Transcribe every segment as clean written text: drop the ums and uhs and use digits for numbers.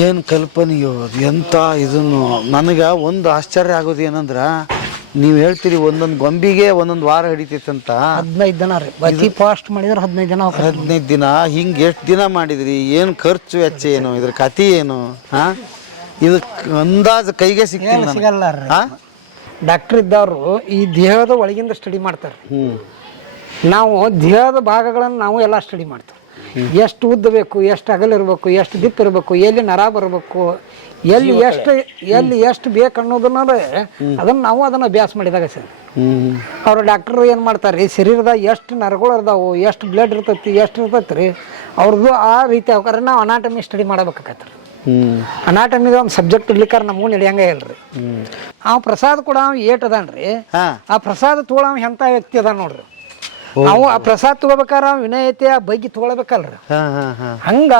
ಏನು ಕಲ್ಪನೆಯೋ ಅದು ಎಂಥ ಇದನ್ನು. ನನಗೆ ಒಂದು ಆಶ್ಚರ್ಯ ಆಗೋದು ಏನಂದ್ರೆ, ನೀವು ಹೇಳ್ತೀರಿ ಒಂದೊಂದು ಗೊಂಬಿಗೆ ಒಂದೊಂದು ವಾರ ಹಿಡಿತೈತಂತ. 15 ದಿನ ರೀ, ಅತಿ ಫಾಸ್ಟ್ ಮಾಡಿದ್ರೆ 15 ದಿನ. 15 ದಿನ ಹಿಂಗೆ ಎಷ್ಟು ದಿನ ಮಾಡಿದ್ರಿ? ಏನು ಖರ್ಚು ವೆಚ್ಚ ಏನು? ಇದ್ರ ಕತೆ ಏನು? ಹಾಂ, ಇದು ಅಂದಾಜು ಕೈಗೆ ಸಿಗಲ್ಲ ರೀ. ಡಾಕ್ಟರ್ ಇದ್ದವರು ಈ ದೇಹದ ಒಳಗಿಂದ ಸ್ಟಡಿ ಮಾಡ್ತಾರೆ. ನಾವು ದೇಹದ ಭಾಗಗಳನ್ನು ನಾವು ಎಲ್ಲ ಸ್ಟಡಿ ಮಾಡ್ತೀವಿ. ಎಷ್ಟು ಉದ್ದ ಬೇಕು, ಎಷ್ಟು ಅಗಲ ಇರಬೇಕು, ಎಷ್ಟು ದಿಪ್ಪ ಇರಬೇಕು, ಎಲ್ಲಿ ನರ ಬರಬೇಕು, ಎಲ್ಲಿ ಎಷ್ಟು ಬೇಕು ಅನ್ನೋದನ್ನ ಅದನ್ನು ನಾವು ಅದನ್ನು ಅಭ್ಯಾಸ ಮಾಡಿದಾಗ ಸರ್. ಅವ್ರು ಡಾಕ್ಟರ್ ಏನು ಮಾಡ್ತಾರೆ ರೀ, ಶರೀರದಾಗ ಎಷ್ಟು ನರಗಳು ಇರ್ತಾವು, ಎಷ್ಟು ಬ್ಲಡ್ ಇರ್ತೈತಿ, ಎಷ್ಟು ಇರ್ತೈತಿ ರೀ ಅವ್ರದ್ದು ಆ ರೀತಿ ಅವ್ಕಾರೆ ನಾವು ಅನಾಟಮಿ ಸ್ಟಡಿ ಮಾಡಬೇಕಾಗತ್ತೆ ರೀ. ಅನಾಟಮಿದ ಒಂದು ಸಬ್ಜೆಕ್ಟ್ ಇರ್ಲಿಕ್ಕಾರ ನಮಗೂ ನಡೆಯಂಗ ಇಲ್ರಿ. ಅವ್ ಪ್ರಸಾದ ಕೂಡ ಏಟ್ ಅದಾನ್ರಿ, ಆ ಪ್ರಸಾದ ತೊಗೊಳ ಎಂತ ವ್ಯಕ್ತಿ ಅದ ನೋಡ್ರಿ. ನಾವು ಆ ಪ್ರಸಾದ ತಗೋಬೇಕಾರ ವಿನಯತೆ ಬಗ್ಗೆ ತಗೊಳ್ಬೇಕಲ್ರಿ. ಹಂಗ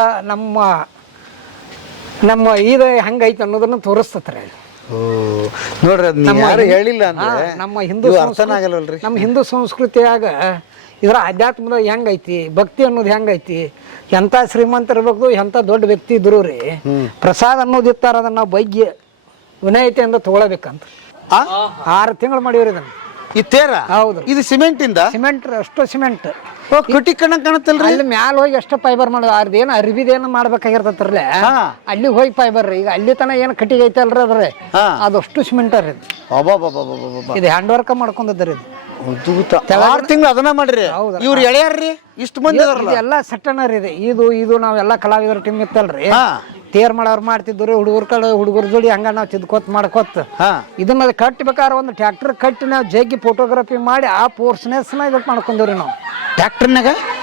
ನಮ್ಮ ಇದು ಹಂಗೈತೆ ಅನ್ನೋದನ್ನ ತೋರಿಸ್ತತ್ರಿ. ನೋಡ್ರಿ ಹೇಳಿಲ್ಲ ನಮ್ಮ ಹಿಂದೂ ಸಂಸ್ಕೃತಿಯಾಗ ಇದ್ರ ಅಧ್ಯಾತ್ಮದ ಹೆಂಗೈತಿ, ಭಕ್ತಿ ಅನ್ನೋದು ಹೆಂಗೈತಿ, ಎಂತ ಶ್ರೀಮಂತ ಇರ್ಬೇಕು, ಎಂತ ದೊಡ್ಡ ವ್ಯಕ್ತಿ ಇದ್ರು ರೀ ಪ್ರಸಾದ ಅನ್ನೋದಿತ್ತಾರ ಅದನ್ನ ನಾವು ಬಗ್ಗೆ ವಿನಯತೆಯಿಂದ ತಗೊಳ್ಬೇಕಂತ 6 ತಿಂಗಳು ಮಾಡಿವ್ರಿ ಇದನ್ನ. ಈ ತೇರ ಹೌದು, ಇದು ಸಿಮೆಂಟ್ ಅಷ್ಟು ಸಿಮೆಂಟ್ ಕಟ್ಟಿ ಕಾಣತ್ತಲ್ರಿ. ಅಲ್ಲಿ ಮ್ಯಾಲ ಹೋಗಿ ಎಷ್ಟು ಫೈಬರ್ ಮಾಡೋದು, ಅರ್ದೇನು ಅರ್ಬಿದೇನು ಮಾಡ್ಬೇಕಾಗಿರ್ತತ್ರಲ್ಲ ಅಲ್ಲಿ ಹೋಗಿ ಫೈಬರ್ ರೀ. ಈಗ ಅಲ್ಲಿ ತನ ಏನು ಕಟ್ಟಿಗೆ ಐತಲ್ರಿ ಅದ್ರಿ, ಅದಷ್ಟು ಸಿಮೆಂಟ್ ರೀ. ಇದು ಹ್ಯಾಂಡ್ ವರ್ಕ್ ಮಾಡ್ಕೊಂಡಿದ್ರಿ. ಇದು 6 ತಿಂಗಳು ಅದನ್ನ ಮಾಡ್ರಿ. ಇವ್ರು ಎಳೆಯಾರ್ರಿ ಇಷ್ಟು ಮಂದಿ ಎಲ್ಲ ಸೆಟ್ಟನರ್ ಇದೆ. ಇದು ನಾವೆಲ್ಲ ಕಲಾವಿದರ ಟೀಮ್ ಇತ್ತಲ್ರಿ, ತೇರ್ ಮಾಡೋರು ಮಾಡ್ತಿದ್ವಿ. ಹುಡುಗರ ಜೋಡಿ ಹಂಗ ನಾವು ತಿದ್ಕೋತ್ ಮಾಡ್ಕೋತ ಇದನ್ನ ಕಟ್ಟಬೇಕಾದ್ರೆ ಒಂದು ಟ್ರ್ಯಾಕ್ಟರ್ ಕಟ್ಟಿ ನಾವು ಜಗ್ಗಿ ಫೋಟೋಗ್ರಫಿ ಮಾಡಿ ಆ ಪೋರ್ಸ್ನೆಸ್ ಇದಕ್ಕೆ ಮಾಡ್ಕೊಂಡ್ರಿ. ನಾವು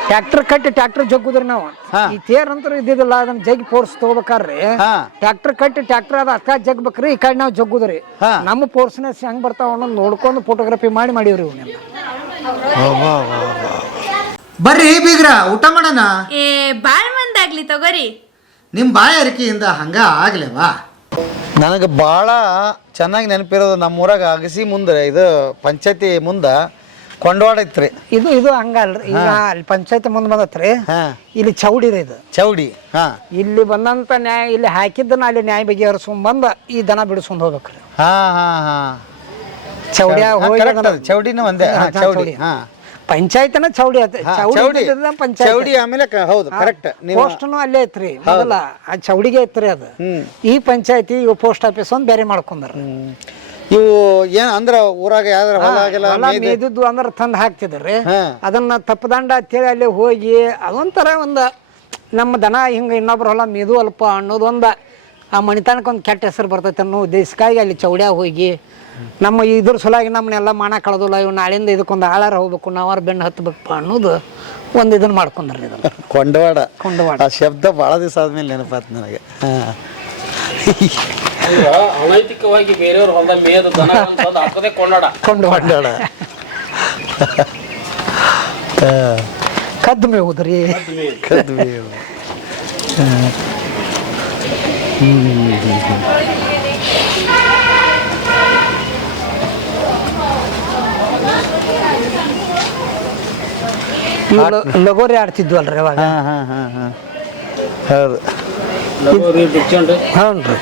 ಟ್ರ್ಯಾಕ್ಟರ್ ಕಟ್ಟಿ ಟ್ರ್ಯಾಕ್ಟರ್ ಜಗ್ಗುದ್ರಿ ನಾವು. ಈ ತೇರ್ ಅಂತ ಇದ್ದಿದ್ದಿಲ್ಲ, ಅದನ್ನ ಜಗ್ಗಿ ಫೋರ್ಸ್ ತಗೋಬೇಕಾರ್ರಿ ಟ್ರ್ಯಾಕ್ಟರ್ ಕಟ್ಟಿ ಟ್ರ್ಯಾಕ್ಟರ್ ಅದ ಅಕ್ಕ ಜಗ್ಬೇಕ್ರಿ. ಈ ಕಡೆ ನಾವು ಜಗ್ಗುದ್ರಿ. ನಮ್ಮ ಪೋರ್ಸ್ನೆಸ್ ಹೆಂಗ್ ಬರ್ತಾವ ಅನ್ನೋದು ನೋಡ್ಕೊಂಡು ಫೋಟೋಗ್ರಫಿ ಮಾಡಿವ್ರಿ ಇವನ್ನೆಲ್ಲ. ಬರ್ರಿ ಬೀಗ್ರ ಊಟ ಮಾಡೋಣ. ಬಾಳ್ ಮಂದಾಗ್ಲಿ ತಗೋರಿ. ನಿಮ್ಮ ಬಾಯ ಅರಿಕೆಯಿಂದ ಹಂಗ ಆಗ್ಲೇವಾ? ನನಗೆ ಭಾಳ ಚೆನ್ನಾಗಿ ನೆನಪಿರೋದು, ನಮ್ಮೂರಾಗ ಅಗಸಿ ಮುಂದೆ ಇದು ಪಂಚಾಯತಿ ಮುಂದೆ ಕೊಂಡವಾಡ ಐತ್ರಿ. ಇದು ಹಂಗಲ್ರಿ. ಈಗ ಅಲ್ಲಿ ಪಂಚಾಯತಿ ಮುಂದೆ ಬಂದತ್ರಿ, ಇಲ್ಲಿ ಚೌಡಿ ರೀ. ಇದು ಚೌಡಿ. ಇಲ್ಲಿ ಬಂದಂತ ನ್ಯಾಯ ಇಲ್ಲಿ ಹಾಕಿದ್ದನ್ನ ಅಲ್ಲಿ ನ್ಯಾಯ ಬಗೆಹರಿಸ್ಕೊಂಡ್ ಬಂದ ಈ ದನ ಬಿಡಿಸ್ಕೊಂಡ್ ಹೋಗ್ಬೇಕ್ರಿ. ಚೌಡಿಯ ಚೌಡಿನ ಒಂದೇ ಚೌಡಿ. ಪಂಚಾಯತ್ನ ಚೌಡಿ ಚೌಡಿ ಆಮೇಲೆ ಹೌದು ಕರೆಕ್ಟ್. ಪೋಸ್ಟ್ನು ಅಲ್ಲೇ ಐತ್ರಿ. ಮೊದಲ ಆ ಚೌಡಿಗೆ ಐತ್ರಿ ಅದು. ಈ ಪಂಚಾಯತಿ ಇವು ಪೋಸ್ಟ್ ಆಫೀಸ್ ಒಂದು ಬೇರೆ ಮಾಡ್ಕೊಂಡ್ರ. ಇವು ಏನ್ ಅಂದ್ರ ಊರಾಗ ಯಾವ್ದಾರ ಮೇದಿದ್ದು ಅಂದ್ರ ತಂದ್ ಹಾಕ್ತಿದ್ರಿ. ಅದನ್ನ ತಪ್ಪದಂಡ ಅಂತೇಳಿ ಅಲ್ಲಿ ಹೋಗಿ ಅದೊಂಥರ ಒಂದು ನಮ್ಮ ದನ ಹಿಂಗ ಇನ್ನೊಬ್ರು ಹೊಲ ಮೇದು ಅಲ್ಪ ಅನ್ನೋದೊಂದ ಆ ಮಣಿತನಕ್ಕೆ ಒಂದು ಕೆಟ್ಟ ಹೆಸರು ಬರ್ತೈತೆ ಅನ್ನೋ ಉದ್ದೇಶಕ್ಕಾಗಿ ಅಲ್ಲಿ ಚೌಡ್ಯಾಗ ಹೋಗಿ ನಮ್ಮ ಇದ್ರ ಸಲುವಾಗಿ ನಮ್ಮನ್ನೆಲ್ಲ ಮಾನ ಕಳೆದಿಲ್ಲ, ಇವ್ ನಾಳಿಂದ ಇದಕ್ಕೊಂದು ಆಳಾರ ಹೋಗ್ಬೇಕು, ನಾವಾರ ಬೆನ್ನು ಹತ್ತಬೇಕಪ್ಪ ಅನ್ನೋದು ಒಂದು ಇದನ್ನ ಮಾಡ್ಕೊಂಡ್ರಿ. ಕೊಂಡವಾಡ ಆ ಶಬ್ದ ಭಾಳ ದಿವಸ ಆದ್ಮೇಲೆ ನೆನಪಾತ್ ನನಗೆ. ಅನೈತಿಕವಾಗಿ ಬೇರೆಯವ್ರ ಹೊಲದ ಮೇದ ದನ ಕೊಂಡವಾಡ ಕದ್ದು ಮೇವುದ್ರಿ. ಕದ್ದು ಮೇವು. ಲಗೋರಿ ಆಡ್ತಿದ್ವಲ್ರಿ ಅವಾಗ. ಹೌದು. ಹ್ಞೂ,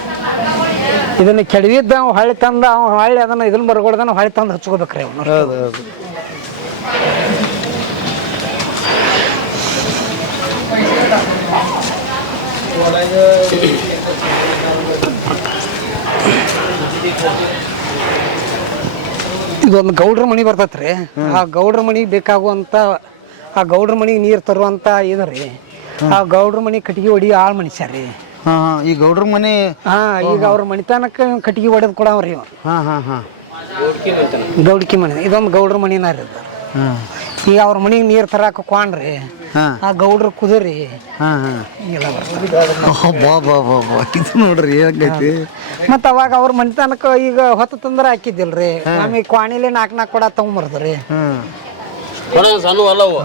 ಇದನ್ನ ಕೆಡವಿದ್ದ ಅವ್ ಹೊಳ್ಳಿ ತಂದ ಅವ್ ಹೊಳ್ಳಿ ಅದನ್ನ ಇದನ್ನ ಬರ್ಗೊಡ್ದನ ಹೊಳ್ಳಿ ತಂದು ಹಚ್ಕೋಬೇಕ್ರಿ ಅವ್ನು. ಹೌದು ಹೌದು. ಇದೊಂದು ಗೌಡ್ರ ಮನಿ ಬರ್ತೈತ್ರಿ. ಆ ಗೌಡ್ರ ಮನಿಗೆ ಬೇಕಾಗುವಂತ ಆ ಗೌಡ್ರ ಮನಿಗೆ ನೀರು ತರುವಂತ ಇದ್ರಿ. ಆ ಗೌಡ್ರ ಮನಿ ಕಟ್ಟಿಗೆ ಹೊಡಿ ಆಳ್ ಮನುಷ್ಯರಿ. ಈ ಗೌಡ್ರ ಮನಿ ಈಗ ಅವ್ರ ಮನಿತನಕ್ಕೆ ಕಟ್ಟಿಗೆ ಹೊಡೆದ್ ಕೊಡವ್ರಿ. ಗೌಡ್ಕಿ ಮನಿ ಇದೊಂದು ಗೌಡ್ರ ಮನಿನ ರೀ. ಈಗ ಅವ್ರ ಮನಿಗೆ ನೀರು ತರಾಕ ಕೊಂಡ್ರಿ ಆ ಗೌಡ್ರ ಕುದುರಿ ನೋಡ್ರಿ ಹೇಗೈತಿ. ಮತ್ತ ಅವಾಗ ಅವ್ರ ಮನಿತನಕ ಈಗ ಹೊತ್ತು ತಂದ್ರ ಹಾಕಿದ್ದಿಲ್ರಿ. ನಮಗೆ ಕ್ವಾಣಿಲೆ 4 ಕೊಡ ತಗೊಂಬರ್ದ್ರಿ. ಸಣ್ಣ ಅಲ್ಲವು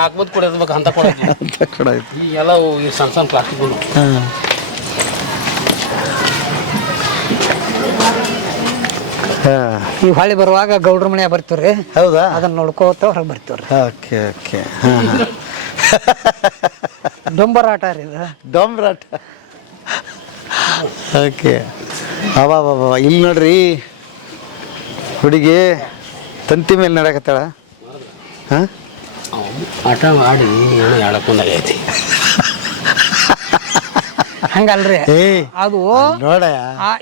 4 ಕೊಡಿರ್ಬೇಕು ಅಂತ ಕೊಡ ಎಲ್ಲ ಸಣ್ಣ ಸಣ್ಣ ಪ್ಲಾಸ್ಟಿಕ್. ಈ ಹೊಳಿ ಬರುವಾಗ ಗೌಡ್ರ ಮನೆ ಬರ್ತೀವ್ರಿ. ಹೌದಾ? ಅದನ್ನ ನೋಡ್ಕೋತ ಹೊರಗೆ ಬರ್ತೀವ್ರಿ. Okay okay. ಡೊಂಬರಾಟ ರೀ. ಡೊಂಬರಾಟ ಓಕೆ ಅವಾ ಇಲ್ಲಿ ನೋಡ್ರಿ ಹುಡುಗಿ ತಂತಿ ಮೇಲೆ ನಡಕತ್ತಾಳ. ಹಾಂ ಆಟ ಆಡಿ ಏನೋ ಹೇಳಕ್ಕೊಂದಾಗೈತಿ. ಹಂಗಲ್ರಿ ಏ ಅದು ನೋಡ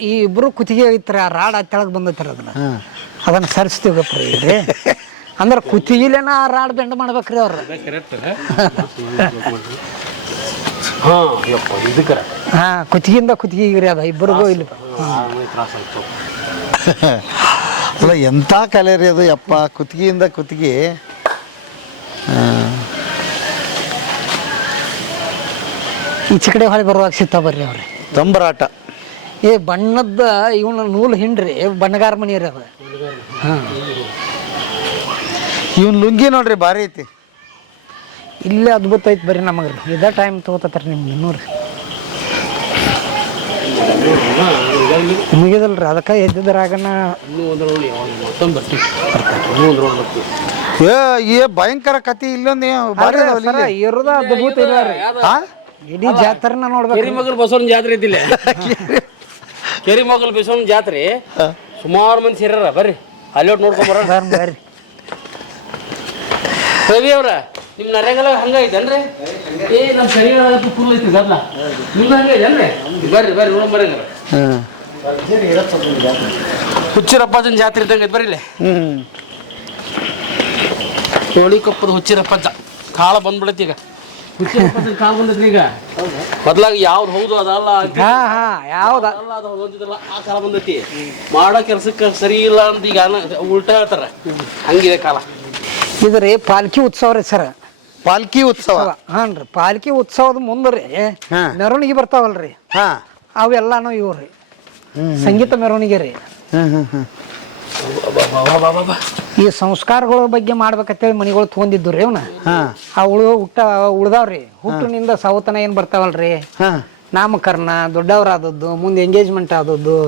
ಈ ಇಬ್ರು ಕುತ್ತಿಗೆ ಐತ್ರಿ ಆ ರಾಡ್ ತೆಳಗ್ ಬಂದೈತ್ರಿ ಅದನ್ನ ಸರಿಸ್ತೀವಪ್ರಿ ಇಲ್ಲಿ ಅಂದ್ರೆ ಕುತ್ತಿಗೆಲೇನ ಆ ರಾಡ್ ಬೆಂಡ್ ಮಾಡ್ಬೇಕ್ರಿ ಅವ್ರ. ಹಾ ಕುತ್ತಿಗೆಯಿಂದ ಕುತ್ತಿಗೆಗ್ರಿ ಅದ ಇಬ್ಬರಿಗೂ ಇಲ್ಲಿ. ಅಲ್ಲ ಎಂಥ ಕಲೆ ರೀ ಅದು ಯಪ್ಪ, ಕುತ್ತಿಗೆಯಿಂದ ಕುತ್ತಿಗೆ. ಈಚೆ ಕಡೆ ಹೊಳೆ ಬರುವಾಗ ಸಿಗ್ತಾವ ಬರ್ರಿ ಅವ್ರಿ ತಂಬರಾಟ. ಏ ಬಣ್ಣದ ಇವನ ನೂಲು ಹಿಂಡ್ರಿ ಬಣ್ಣಗಾರ ಮನಿ ರೀ ಅದು. ಹಾಂ ಇವನ್ ಲುಂಗಿ ನೋಡ್ರಿ ಭಾರಿ ಐತಿ. ಇಲ್ಲೇ ಅದ್ಭುತ ಐತಿ ಬರ್ರಿ ನಮಗ್ರಿ. ಇದ ಟೈಮ್ ತಗೋತಾರ ನಿಮ್ಗೆ ಇನ್ನೂ ರೀ ಮುಗಿದಲ್ರಿ ಅದಕ್ಕೆ ಎದ್ದಿದ್ರಾಗನ ಏ ಭಯಂಕರ ಕತಿ. ಇಲ್ಲೊಂದು ಭಾರಿ ಇರೋದ ಅದ್ಭುತ ಇದಾವ್ರಿ. ಇಡೀ ಜಾತ್ರೆನ ನೋಡ್ಬೇಕು. ಕೆರಿಮಗಲ್ ಬಸವನ ಜಾತ್ರೆ ಐತಿಲ್ಲ, ಕೆರಿಮಗಲ್ ಬಸವನ ಜಾತ್ರೆ ಸುಮಾರು ಮಂದಿ ಸೇರ್ಯಾರ. ಬರ್ರಿ ಅಲ್ಲಿ ನೋಡ್ಕೊಂಬರ. ಬರ್ರಿ ರವಿ ಅವ್ರ ನಿಮ್ಮ ನರೇಗಲ ಹಂಗೈತೇನ್ರಿ? ಏ ನಮ್ಮ ಶರೀರ ಫುಲ್ ಐತಿ ಗದ್ಲ, ನಿಮ್ದು ಹಂಗೈತೇನ್ರಿ? ಬರ್ರಿ ಬರ್ರಿ ನೋಡಂಬರ. ಹುಚ್ಚಿರಪ್ಪನ ಜಾತ್ರೆ ಇದ್ದಂಗೆ ಐತಿ. ಬರ್ರಿ ಹೋಳಿ ಕಪ್ಪದ ಹುಚ್ಚಿರಪ್ಪಂತ ಕಾಳ ಬಂದ್ಬಿಡೈತಿ. ಈಗ ಹುಚ್ಚಿರಪ್ಪನ ಕಾಳ ಬಂದೈತಿ. ಈಗ ಮೊದ್ಲಾಗ ಯಾವ್ದು ಹೌದು ಅದಲ್ಲ ಯಾವ್ದ ಅದು ಹೊಂದಿದಲ್ಲ ಆ ಕಾಲ ಬಂದೈತಿ. ಮಾಡೋ ಕೆಲ್ಸಕ್ಕೆ ಸರಿ ಇಲ್ಲ ಅಂತ ಈಗ ಉಲ್ಟಾ ಹೇಳ್ತಾರ. ಹಂಗಿದೆ ಕಾಲ. ಇದ್ರಿ ಪಾಲ್ಕಿ ಉತ್ಸವ ರೀ ಸರ್. ಪಾಲ್ಕಿ ಉತ್ಸವ. ಹಾನ್ರಿ ಪಾಲ್ಕಿ ಉತ್ಸವದ ಮುಂದ್ರಿ ಮೆರವಣಿಗೆ ಬರ್ತಾವಲ್ರಿ ಅವೆಲ್ಲಾನು ಇವ್ರಿ ಸಂಗೀತ ಮೆರವಣಿಗೆ ರೀ. ಈ ಸಂಸ್ಕಾರಗಳ ಬಗ್ಗೆ ಮಾಡ್ಬೇಕಂತೇಳಿ ಮನಿಗಳು ತೊಗೊಂಡಿದ್ದು ರೀ ಅವನ. ಉಳ್ದಾವ್ರಿ ಹುಟ್ಟಿನಿಂದ ಸಾವತನ ಏನ್ ಬರ್ತಾವಲ್ರಿ, ನಾಮಕರಣ, ದೊಡ್ಡವರಾದದ್ದು, ಮುಂದೆ ಎಂಗೇಜ್ಮೆಂಟ್ ಆದದ್ದು,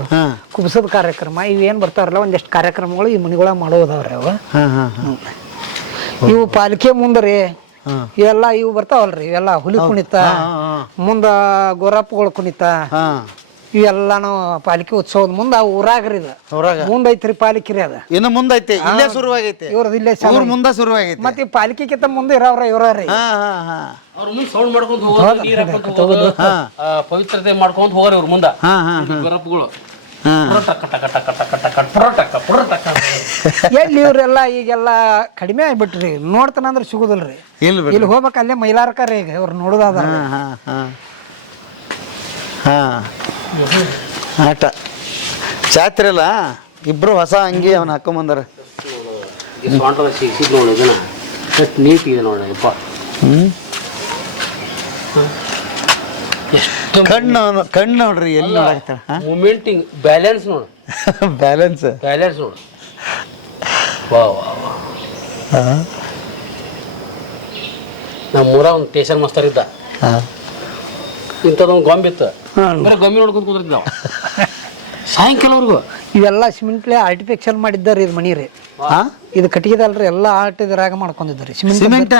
ಕುಬಸದ ಕಾರ್ಯಕ್ರಮ, ಇವೇನ್ ಬರ್ತಾವ್ರಲ್ಲ ಒಂದಿಷ್ಟು ಕಾರ್ಯಕ್ರಮಗಳು ಈ ಮನಿಗಳ ಮಾಡೋದವ್ರಿ ಅವ. ಇವು ಪಾಲಿಕೆ ಮುಂದ್ರಿ ಇವೆಲ್ಲ ಇವು ಬರ್ತಾವಲ್ರಿ, ಇವೆಲ್ಲ ಹುಲಿ ಕುಣಿತ, ಮುಂದ ಗೋರಪ್ಪಗಳು ಕುಣಿತ, ಇವೆಲ್ಲಾನು ಪಾಲಿಕೆ ಉತ್ಸವದ ಮುಂದ ಊರಾಗ್ರಿ ಇದು ಮುಂದೈತ್ರಿ ಪಾಲಿಕೆ ರೀ. ಅದ ಇನ್ನು ಮುಂದೈತಿ, ಇಲ್ಲೇ ಶುರುವಾಗೈತಿ ಇವ್ರದ್ದು ಇಲ್ಲೇ ಮುಂದ ಶುರುವಾಗೈತಿ. ಮತ್ತೆ ಈ ಪಾಲಿಕೆಗಿಂತ ಮುಂದೆ ಇರೋರ ಇವ್ರಿ ಅವ್ರ ಮುಂದೆ ಸೌಂಡ್ ಮಾಡ್ಕೊಂತ ಹೋಗೋದು, ನೀರ್ ಹಾಕೊಂತ ಹೋಗೋದು, ಪವಿತ್ರತೆ ಮಾಡ್ಕೊಂತ ಹೋಗೋರಿ ಅವ್ರ ಮುಂದ ಗೋರಪ್ಪಗಳು. ಎಲ್ಲಿ ಇವ್ರೆಲ್ಲ ಈಗೆಲ್ಲ ಕಡಿಮೆ ಆಗ್ಬಿಟ್ರಿ. ನೋಡ್ತಾನಂದ್ರ ಸಿಗುದಿಲ್ರಿ. ಇಲ್ಲಿ ಹೋಗ್ಬೇಕ ಅಲ್ಲೇ ಮೈಲಾರಕರಿ ಈಗ ಇವ್ರು ನೋಡುದಾದ ಆಟ ಜಾತ್ರೆ ಅಲ್ಲ. ಇಬ್ರು ಹೊಸ ಅಂಗಿ ಅವನ್ ಹಾಕೊಂಬಂದಾರ. ನೀಟ್ ಇದೆ ನೋಡಪ್ಪ. ಕಣ್ಣು ನೋಡ್ರಿ ಎಲ್ಲಿ ನೋಡಾಕತ್ತಾಳ. ಮೂಮೆಂಟಿಂಗ್ ಬ್ಯಾಲೆನ್ಸ್ ನೋಡು. ಬ್ಯಾಲೆನ್ಸ್ ನೋಡು. ವಾ ನಮ್ಮೂರ ಒಂದು ಸ್ಟೇಷನ್ ಮಾಸ್ತರ್ ಇದ್ದ. ಇಂಥದೊಂದು ಗೊಂಬಿತ್ತು. ಬರೀ ಗೊಂಬಿ ನೋಡ್ಕೊಂತ ಕುಂದ್ರಿದ್ ನಾವು ಸಾಯಂಕಾಲವರೆಗೂ. ಇವೆಲ್ಲ ಸಿಮೆಂಟ್ಲೆ ಆರ್ಟಿಫಿಷಿಯಲ್ ಮಾಡಿದ್ದಾರಿ ಇದು ಮನಿ ರೀ. ಇದು ಕಟ್ಟಿಗೆದಲ್ರಿ ಎಲ್ಲ ಆರ್ಟ್ ಇದ್ರಾಗ ಮಾಡ್ಕೊಂಡಿದ್ದಾರೆ. ಸಿಮೆಂಟ್